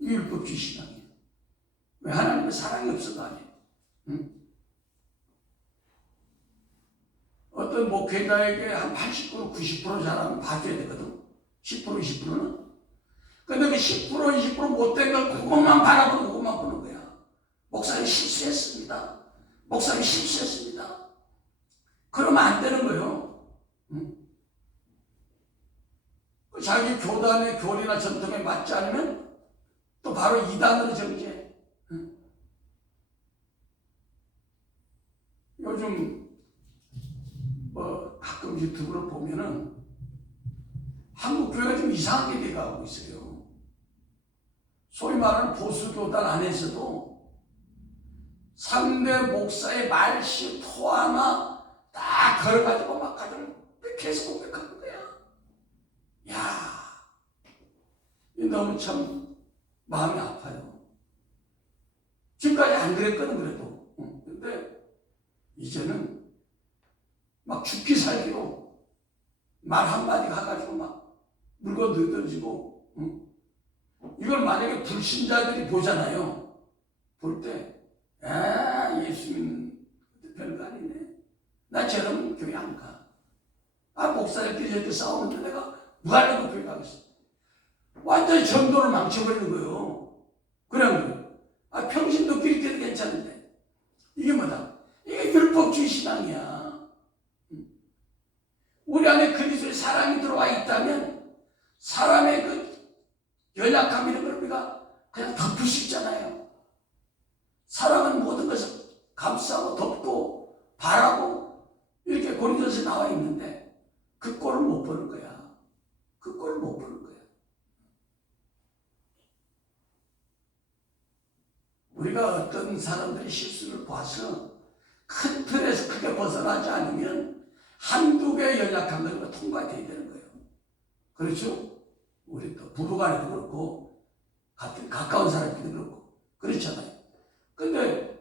이 율법주의 신앙이에요. 왜? 하나님의 사랑이 없어가 아니에요. 어떤 목회자에게 한 80%, 90% 잘하면 봐줘야 되거든. 10%, 20%는. 근데 그 10%, 20% 못된 걸 그것만 바라보고 그것만 보는 거야. 목사님 실수했습니다. 목사님 실수했습니다. 그러면 안 되는 거예요. 자기 교단의 교리나 전통에 맞지 않으면 또 바로 이단으로 정죄해. 요즘 가끔 유튜브를 보면은 한국 교회가 좀 이상하게 돼가고 있어요. 소위 말하는 보수교단 안에서도 상대 목사의 말씨 토 하나 딱 걸어가지고 막 가정 계속 공격하는 거야. 야, 너무 참 마음이 아파요. 지금까지 안 그랬거든 그래도. 근데 이제는 막 죽기 살기로 말 한마디 가가지고 막 물건 늘어지고, 이걸 만약에 불신자들이 보잖아요. 볼 때, 예수 믿는 별거 아니네. 나 저러면 교회 안 가. 목사님끼리 저렇게 싸우는데 내가 무하려고 교회 가겠어. 완전히 전도를 망쳐버리는 거예요. 그냥, 평신도 그렇게 괜찮은데. 이게 뭐다? 이게 율법주의 신앙이야. 안에 그리스도의 사랑이 들어와 있다면 사람의 그 연약함 이런 걸 우리가 그냥 덮을 수 있잖아요. 사랑은 모든 것을 감싸고 덮고 바라고 이렇게 고린도서에 나와 있는데 그 꼴을 못 보는 거야. 그 꼴을 못 보는 거야. 우리가 어떤 사람들의 실수를 봐서 큰 틀에서 크게 벗어나지 않으면 한두 개의 연약한 것으로 통과돼야 되는 거예요. 그렇죠? 우리 또 부부간에도 그렇고 같은 가까운 사람끼리도 그렇고 그렇잖아요. 근데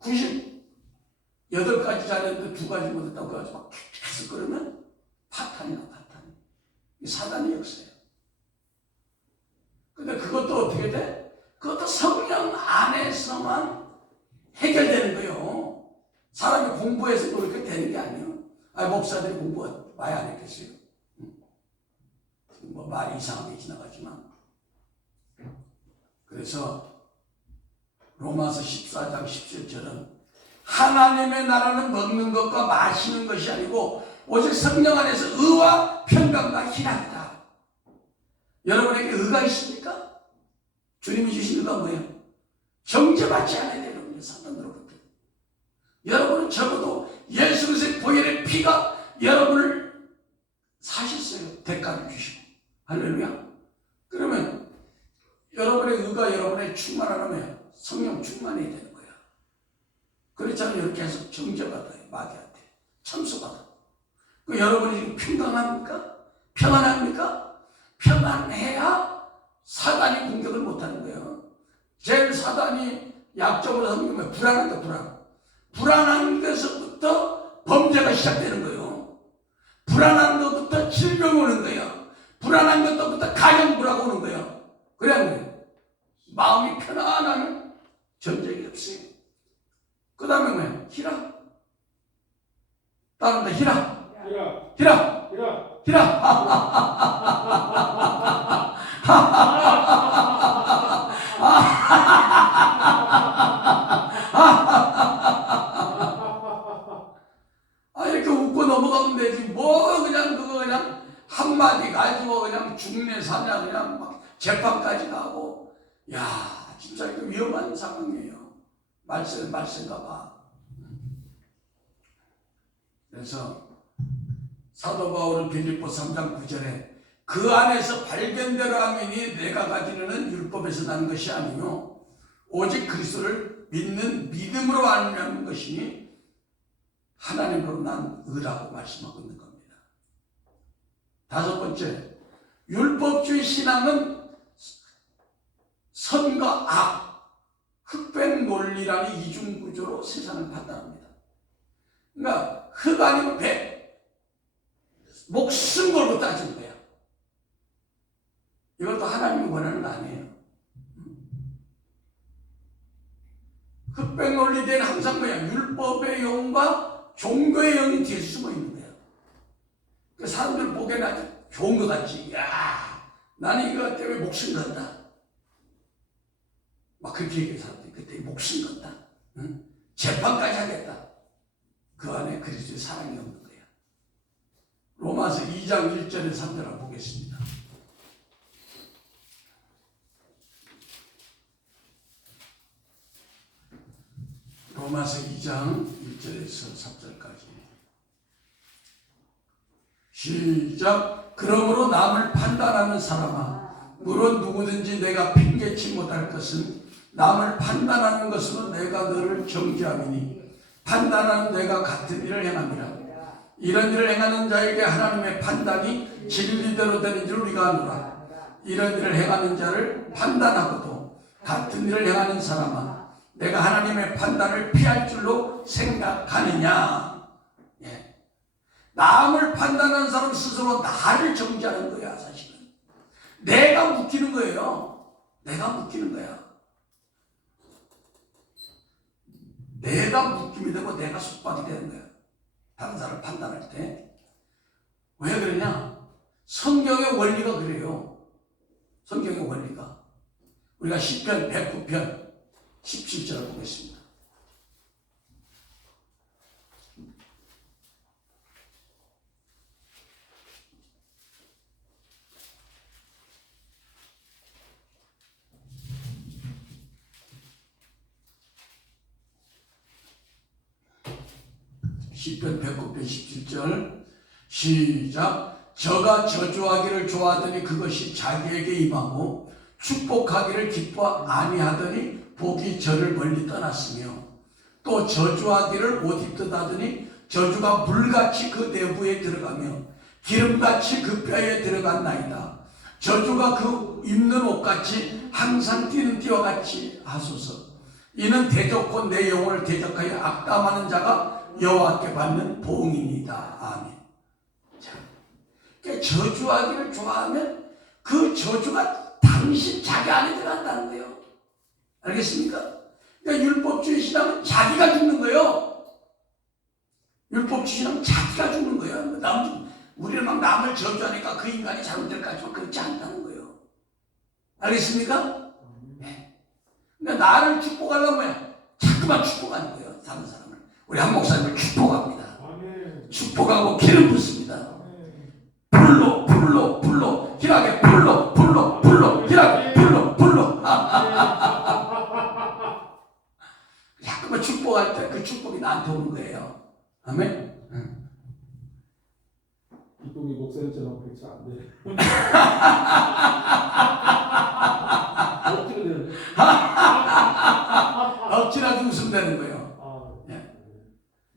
98가지 잘했는데 2가지 못했다고 해가지고 막 계속 그러면 파탄이야, 파탄. 이게 사단의 역사예요. 근데 그것도 어떻게 돼? 그것도 성령 안에서만 해결되는 거예요. 사람이 공부해서 그렇게 되는 게 아니에요. 목사들이 공부 많이 안 했겠어요. 뭐 말이 이상하게 지나가지만. 그래서 로마서 14장 17절은 하나님의 나라는 먹는 것과 마시는 것이 아니고 오직 성령 안에서 의와 평강과 희락이다. 여러분에게 의가 있습니까? 주님이 주신 의가 뭐예요? 정죄받지 않아야 돼요. 여러분, 사단으로부터. 여러분은 적어도 예수 그리스도의 보혈의 피가 여러분을 사셨어요. 대가를 주시고. 할렐루야. 그러면 여러분의 의가 여러분의 충만하려면 성령 충만해야 되는 거야. 그렇지 않으면 이렇게 해서 정죄받아요. 마귀한테. 참소받아. 그 여러분이 지금 평강합니까? 평안합니까? 평안해야 사단이 공격을 못하는 거예요. 제일 사단이 약점으로 삼는 게 불안한 거, 불안한 것부터 범죄가 시작되는 거예요. 불안한 것부터 질병이 오는 거예요. 불안한 것부터 가정불화가 오는 거예요. 그래야 마음이 편안하면 전쟁이 없어요. 그 다음에 뭐예요? 희락. 따른다. 희락. 희락. 이렇게 웃고 넘어가면 되지. 뭐 그냥 그거 그냥 한마디 가지고 그냥 죽네 사냐 그냥 막 재판까지 가고. 야, 진짜 이거 위험한 상황이에요. 말씀가 봐. 그래서 사도 바울은 빌립보 3장 9절에 그 안에서 발견대로 하면이 내가 가지는 율법에서 난 것이 아니요 오직 그리스도를 믿는 믿음으로 알는 것이니 하나님으로 난 의라고 말씀하고 있는 겁니다. 5번째, 율법주의 신앙은 선과 악, 흑백 논리라는 이중구조로 세상을 판단합니다. 그러니까 흑 아니면 백, 목숨 걸고 따지는 거야. 이것도 하나님이 원하는 거 아니에요. 흑백 논리대는 항상 뭐야? 율법의 영과 종교의 영이 뒤에 숨어 있는 거야. 그 사람들 보기에는 아주 좋은 것 같지. 야, 나는 이거 때문에 목숨 건다. 막 그렇게 얘기해 사람들이. 그때 목숨 건다. 응? 재판까지 하겠다. 그 안에 그리스도의 사랑이 없는 거야. 로마서 2장 1절에 3절 한번 보겠습니다. 로마서 2장 1절에서 3절까지 시작. 그러므로 남을 판단하는 사람아, 물론 누구든지 내가 핑계치 못할 것은 남을 판단하는 것으로 내가 너를 정죄함이니 판단하는 내가 같은 일을 행함이라. 이런 일을 행하는 자에게 하나님의 판단이 진리대로 되는 줄 우리가 아노라. 이런 일을 행하는 자를 판단하고도 같은 일을 행하는 사람아, 내가 하나님의 판단을 피할 줄로 생각하느냐. 예. 남을 판단하는 사람 스스로 나를 정죄하는 거야. 사실은 내가 묶이는 거예요. 내가 묶이는 거야. 내가 묶임이 되고 내가 속박이 되는 거야. 다른 사람을 판단할 때. 왜 그러냐? 성경의 원리가 그래요. 성경의 원리가. 우리가 시편 109편 17절을 보겠습니다. 시편 109편 17절 시작. 저가 저주하기를 좋아하더니 그것이 자기에게 임하고 축복하기를 기뻐 아니하더니 복이 저를 멀리 떠났으며 또 저주하기를 옷 입듯 하더니 저주가 물같이 그 내부에 들어가며 기름같이 그 뼈에 들어갔나이다. 저주가 그 입는 옷같이 항상 뛰는 띠와 같이 하소서. 이는 대적고 내 영혼을 대적하여 악담하는 자가 여호와께 받는 보응이니이다. 아멘. 자, 그러니까 저주하기를 좋아하면 그 저주가 당신 자기 안에 들어간다는 거예요. 알겠습니까? 그러니까 율법주의 신앙은 자기가 죽는 거예요. 율법주의 신앙은 자기가 죽는 거예요. 우리는 막 남을 저주하니까 그 인간이 잘못될까 하지만 그렇지 않다는 거예요. 알겠습니까? 네. 그러니까 나를 축복하려면 자꾸만 축복하는 거예요. 다른 사람을. 우리 한 목사님을 축복합니다. 축복하고 기름 붓습니다. 불로 희락에 불로 희락에 불로 자꾸만 축복할 때 그 축복이 나한테 오는 거예요. 아멘. 기쁨이 목사님처럼 그렇지 않네. 억지로 되는데. 억지라도 웃으면 되는 거예요. 예.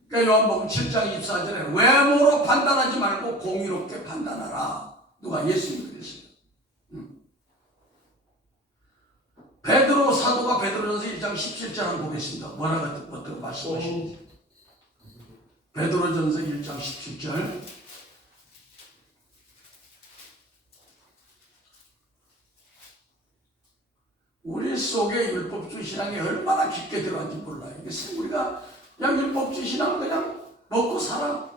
그러니까 요한복음 7장 24절에 외모로 판단하지 말고 공의롭게 판단하라. 누가? 예수님이 그랬어요. 베드로 사도가 베드로전서 1장 17절 한번 보겠습니다. 뭐라고 어떻게 말씀하시는지. 베드로전서 1장 17절. 우리 속에 율법주의 신앙이 얼마나 깊게 들어간지 몰라요. 그래서 우리가 그냥 율법주의 신앙은 그냥 먹고 살아.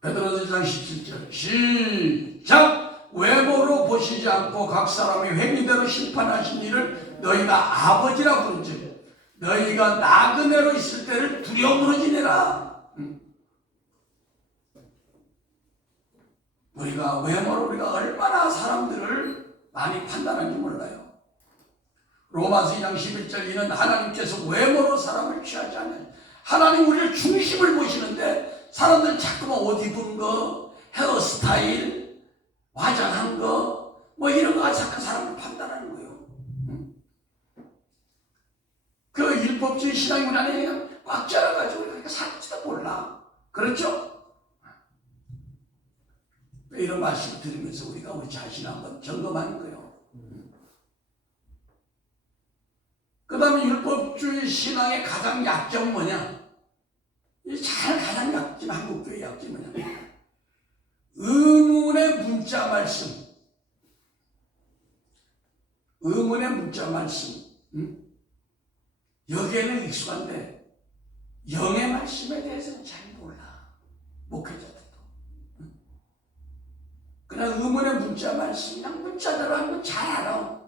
베드로전서 1장 17절 시작. 외모로 보시지 않고 각 사람의 행위대로 심판하신 이를 너희가 아버지라 부른즉 너희가 나그네로 있을 때를 두려움으로 지내라. 우리가 외모로 우리가 얼마나 사람들을 많이 판단하는지 몰라요. 로마서 2장 11절 이는 하나님께서 외모로 사람을 취하지 않아요. 하나님 우리를 중심을 보시는데 사람들 자꾸만 옷 입은 거, 헤어스타일, 화장한 거, 뭐 이런 거 자꾸 사람을 판단하는 거예요. 그 율법주의 신앙이 우리 안에 그냥 꽉 쩔어가지고 우리가 살지도 몰라. 그렇죠? 이런 말씀을 들으면서 우리가 우리 자신을 한번 점검하는 거예요. 그 다음에 율법주의 신앙의 가장 약점 뭐냐? 가장 약점, 한국교회 약점이 뭐냐? 의문의 문자 말씀. 의문의 문자 말씀. 여기에는 익숙한데 영의 말씀에 대해서는 잘 몰라. 목회자들도. 그냥 의문의 문자 말씀, 그냥 문자대로 하면 잘 알아.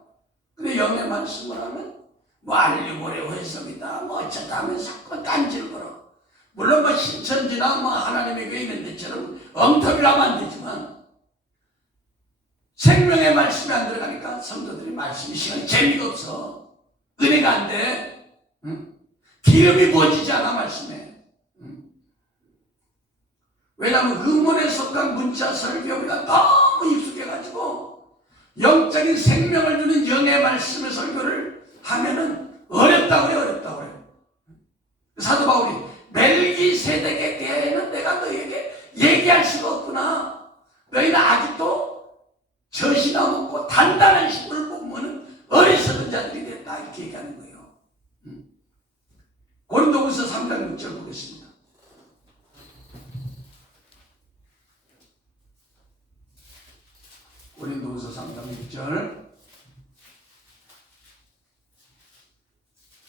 근데 영의 말씀을 하면 뭐 알리고래 회성이다 뭐 어쩌다 하면서 자꾸 딴지를 걸어. 물론 뭐 신천지나 뭐 하나님의 교회 있는 데처럼 엉터리로 하면 안 되지만 생명의 말씀이 안 들어가니까 성도들이 말씀이 시간이 재미가 없어. 은혜가 안 돼. 기름이 부어지지 않아 말씀에. 왜냐하면 의문에 속한 문자 설교 우리가 너무 익숙해가지고 영적인 생명을 주는 영의 말씀의 설교를 하면은 어렵다고 해요. 어렵다고 해요. 사도 바울이 멜기세덱에 대해는 내가 너희에게 얘기할 수가 없구나. 너희는 아직도 젖이나 먹고 단단한 식물을 보면은 어리석은 자들이 됐다. 이렇게 얘기하는 거예요. 고린도후서 3장 6절 보겠습니다. 고린도후서 3장 6절.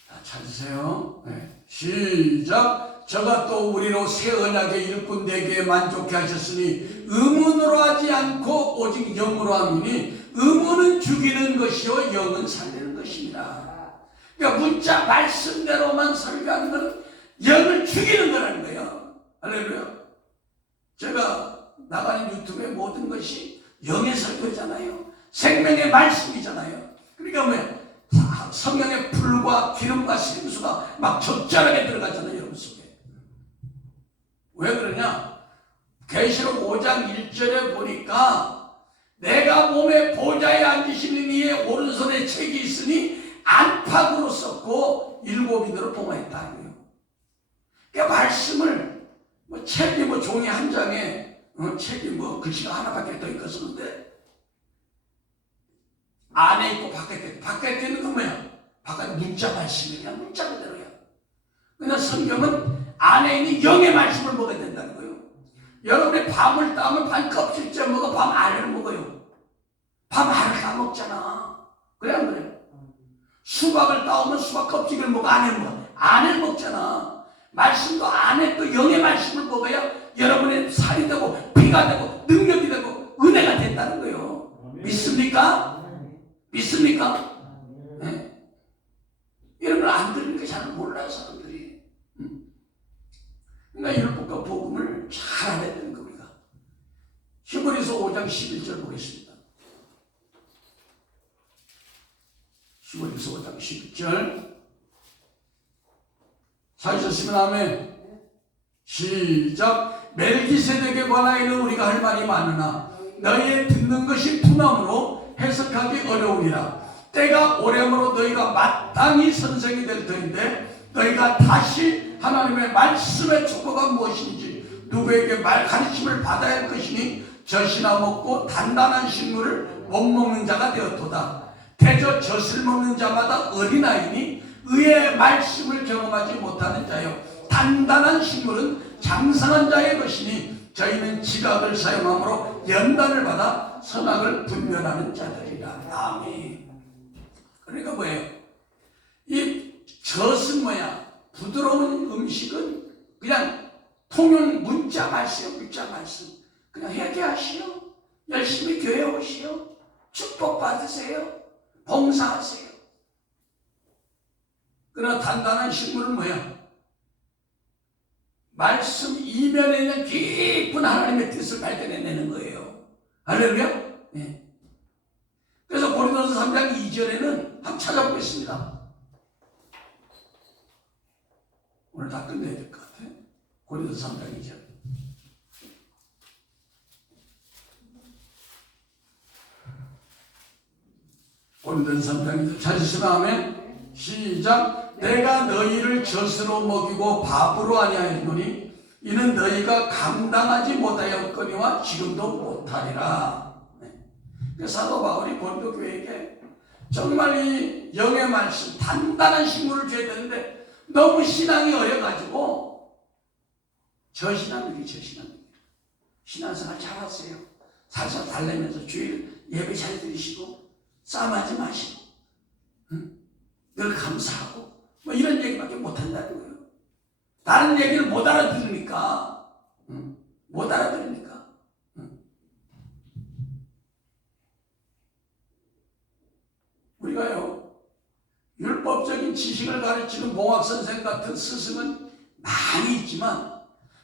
다 찾으세요. 네. 시작. 저가 또 우리로 새 언약의 일꾼 되기에 만족해 하셨으니 의문으로 하지 않고 오직 영으로 함이니 의문은 죽이는 것이요 영은 살리는 것입니다. 그러니까 문자 말씀대로만 설교하는 것은 영을 죽이는 거라는 거예요. 할렐루야. 제가 나가는 유튜브의 모든 것이 영의 설교잖아요. 생명의 말씀이잖아요. 그러니까 왜 성령의 불과 기름과 생수가 막 적절하게 들어가잖아요, 여러분 속에. 왜 그러냐? 계시록 5장 1절에 보니까 내가 몸의 보좌에 앉으시는 이의 오른손에 책이 있으니 안팎으로 썼고 7인으로 봉하였다. 그러니까 말씀을 책이 종이 한 장에 책이 글씨가 하나밖에 더 있었는데 안에 있고 바깥에 있는 건 뭐야? 바깥에 문자 말씀이 그냥 문자 그대로야. 그러나 성경은 안에 있는 영의 말씀을 먹어야 된다는 거예요. 여러분이 밤을 따면 밤 껍질째 먹어, 밤 알을 먹어요. 밤 알을 다 먹잖아. 그래 안 그래? 수박을 따오면 수박 껍질을 먹어, 안을 먹어. 안을 먹잖아. 말씀도 안에 또 영의 말씀을 먹어야 여러분의 살이 되고 피가 되고 능력이 되고 은혜가 된다는 거예요. 믿습니까? 믿습니까? 네? 이런 걸 안 들으니까 잘 몰라요, 사람들이. 그러니까 율법과 복음을 잘 알아야 되는 겁니다. 히브리서 5장 11절 보겠습니다. 히브리서 5장 11절. 찾으셨으면 아멘. 시작. 멜기세덱에 관하여는 우리가 할 말이 많으나 너희의 듣는 것이 둔함으로 해석하기 어려우니라. 때가 오래므로 너희가 마땅히 선생이 될 터인데 너희가 다시 하나님의 말씀의 축복가 무엇인지 누구에게 말 가르침을 받아야 할 것이니 젖이나 먹고 단단한 식물을 못 먹는 자가 되었도다. 대저 젖을 먹는 자마다 어린아이니 의의 말씀을 경험하지 못하는 자요, 단단한 식물은 장성한 자의 것이니 저희는 지각을 사용함으로 연단을 받아 선악을 분별하는 자들이라. 아멘. 그러니까 뭐예요? 이 젖은 뭐야? 부드러운 음식은 그냥 통용 문자 말씀, 문자 말씀. 그냥 회개하시오. 열심히 교회 오시오. 축복 받으세요. 봉사하세요. 그러나 단단한 식물은 뭐야? 말씀 이면에 있는 깊은 하나님의 뜻을 발견해내는 거예요. 할렐루야? 네. 그래서 고린도서 3장 2절에는 한번 찾아보겠습니다. 오늘 다 끝내야 될 것 같아. 고린도서 3장 2절. 고린도서 3장 2절 찾으시면 아멘. 시작. 내가 너희를 젖으로 먹이고 밥으로 아니하였노니 이는 너희가 감당하지 못하였거니와 지금도 못하리라. 네. 사도 바울이 고린도 교회에게 정말 이 영의 말씀, 단단한 식물을 줘야 되는데 너무 신앙이 어려가지고 저신앙들이 신앙생활 잘하세요. 살살 달래면서 주일 예배 잘 드리시고 싸움하지 마시고 늘 감사하고 뭐 이런 얘기밖에 못한다는 거예요. 다른 얘기를 못 알아들으니까. 못 알아들으니까. 우리가요, 율법적인 지식을 가르치는 몽학선생 같은 스승은 많이 있지만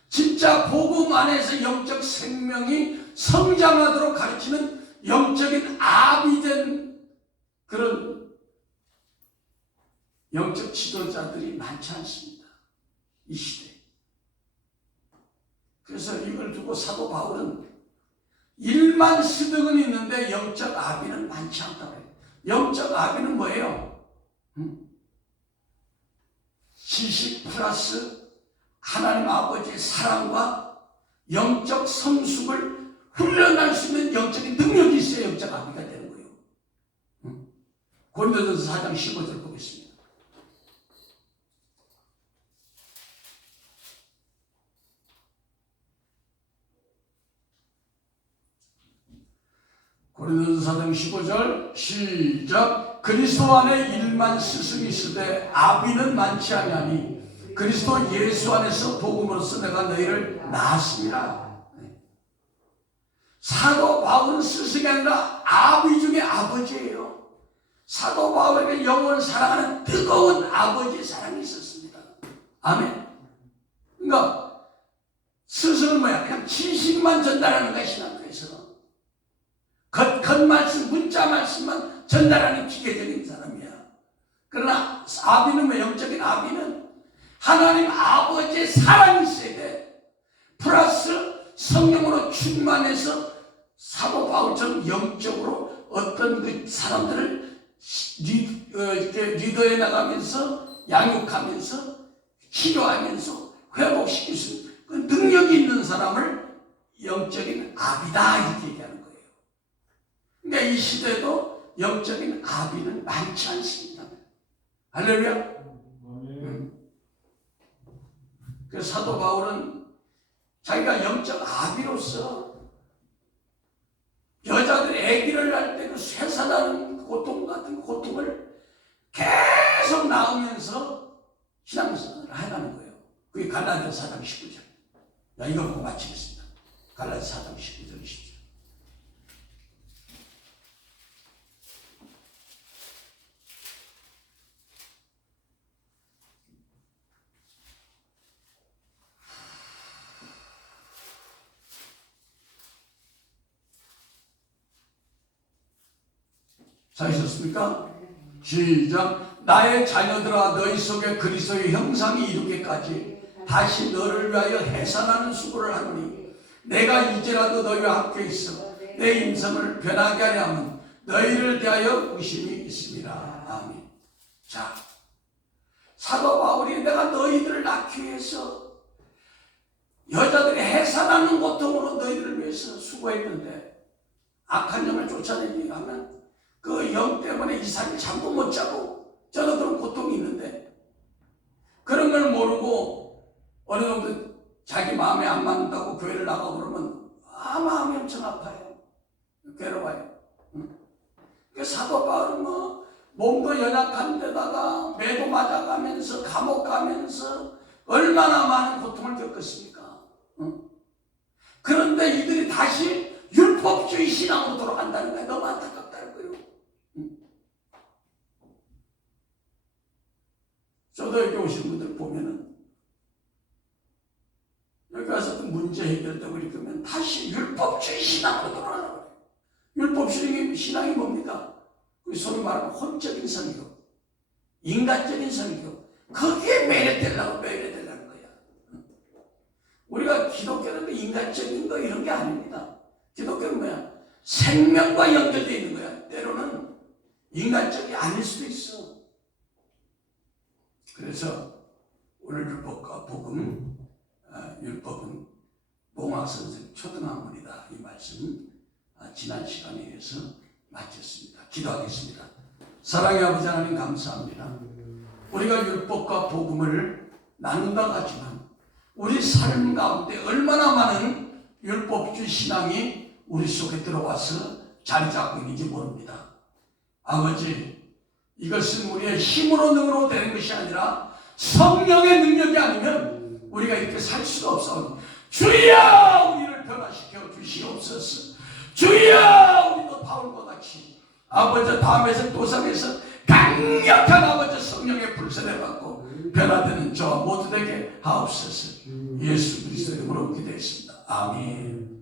진짜 복음 안에서 영적 생명이 성장하도록 가르치는 영적인 압이 된 그런 영적 지도자들이 많지 않습니다. 이 시대에. 그래서 이걸 두고 사도 바울은 일만 스득은 있는데 영적 아비는 많지 않다고 해요. 영적 아비는 뭐예요? 지식 플러스 하나님 아버지의 사랑과 영적 성숙을 훈련할 수 있는 영적인 능력이 있어야 영적 아비가 되는 거예요. 고린도전서 4장 15절 보겠습니다. 고린도전서 4장 15절 시작. 그리스도 안에 일만 스승이 있으되 아비는 많지 아니하니 그리스도 예수 안에서 복음으로써 내가 너희를 낳았습니다. 사도 바울은 스승이 아니라 아비 중에 아버지예요. 사도 바울에게 영혼을 사랑하는 뜨거운 아버지의 사랑이 있었습니다. 아멘. 그러니까 스승은 뭐야? 그냥 지식만 전달하는 것이 신학교에서 겉 말씀, 문자 말씀만 전달하는 기계적인 사람이야. 그러나 아비는 왜 영적인 아비는 하나님 아버지의 사랑이 있어야 돼. 플러스 성령으로 충만해서 사도 바울처럼 영적으로 어떤 그 사람들을 이렇게 리더해 나가면서 양육하면서 치료하면서 회복시킬 수 있는 그 능력이 있는 사람을 영적인 아비다 이렇게 얘기하는 거예요. 근데 이 시대도 영적인 아비는 많지 않습니다. 할렐루야. 그래서 사도 바울은 자기가 영적 아비로서 여자들이 아기를 낳을 때 그 쇠사나는 고통 같은 고통을 계속 나오면서 신앙생활을 해가는 거예요. 그게 갈라디아 4장 19절. 자, 이거 보고 마치겠습니다. 갈라디아 4장 19절 20절. 찾으셨습니까? 시작. 나의 자녀들아 너희 속에 그리스도의 형상이 이루기까지 다시 너를 위하여 해산하는 수고를 하노니 내가 이제라도 너희와 함께 있어 내 인성을 변하게 하려 하면 너희를 대하여 의심이 있습니다. 아멘. 자, 사도 바울이 내가 너희들을 낳기 위해서 여자들이 해산하는 고통으로 너희들을 위해서 수고했는데 악한 영을 쫓아내기 하면 그 영 때문에 이삭이 잠도 못 자고 저도 그런 고통이 있는데 그런 걸 모르고 어느 정도 자기 마음에 안 맞는다고 교회를 나가고 그러면 마음이 엄청 아파요. 괴로워요. 그 사도 바울은 몸도 연약한 데다가 매도 맞아가면서 감옥 가면서 얼마나 많은 고통을 겪었습니까? 그런데 이들이 다시 율법주의 신앙으로 돌아간다는 게 너무 안타깝다는 거예요. 저도 여기 오신 분들 보면은 여기 와서 또 문제 해결되고 이렇게 하면 다시 율법주의 신앙으로 돌아가는 거예요. 율법주의 신앙이 뭡니까? 소위 말하면 혼적인 성교, 인간적인 성교, 거기에 매료되려는 거야. 우리가 기독교는 인간적인 거 이런 게 아닙니다. 기독교는 뭐야? 생명과 연결되어 있는 거야. 때로는 인간적이 아닐 수도 있어. 그래서 오늘 율법과 복음, 율법은 봉화 선생 초등학문이다. 이 말씀 지난 시간에 의해서 마쳤습니다. 기도하겠습니다. 사랑의 아버지 하나님 감사합니다. 우리가 율법과 복음을 나눈다고 하지만 우리 삶 가운데 얼마나 많은 율법주의 신앙이 우리 속에 들어와서 자리 잡고 있는지 모릅니다. 아버지, 이것은 우리의 힘으로 능으로 되는 것이 아니라 성령의 능력이 아니면 우리가 이렇게 살 수가 없어. 주여 우리를 변화시켜 주시옵소서. 주여 우리도 바울과 같이 아버지 다음에서 도상에서 강력한 아버지 성령의 불세례 받고 변화되는 저와 모두 되게 하옵소서. 예수 그리스도의 이름으로 기도했습니다. 아멘.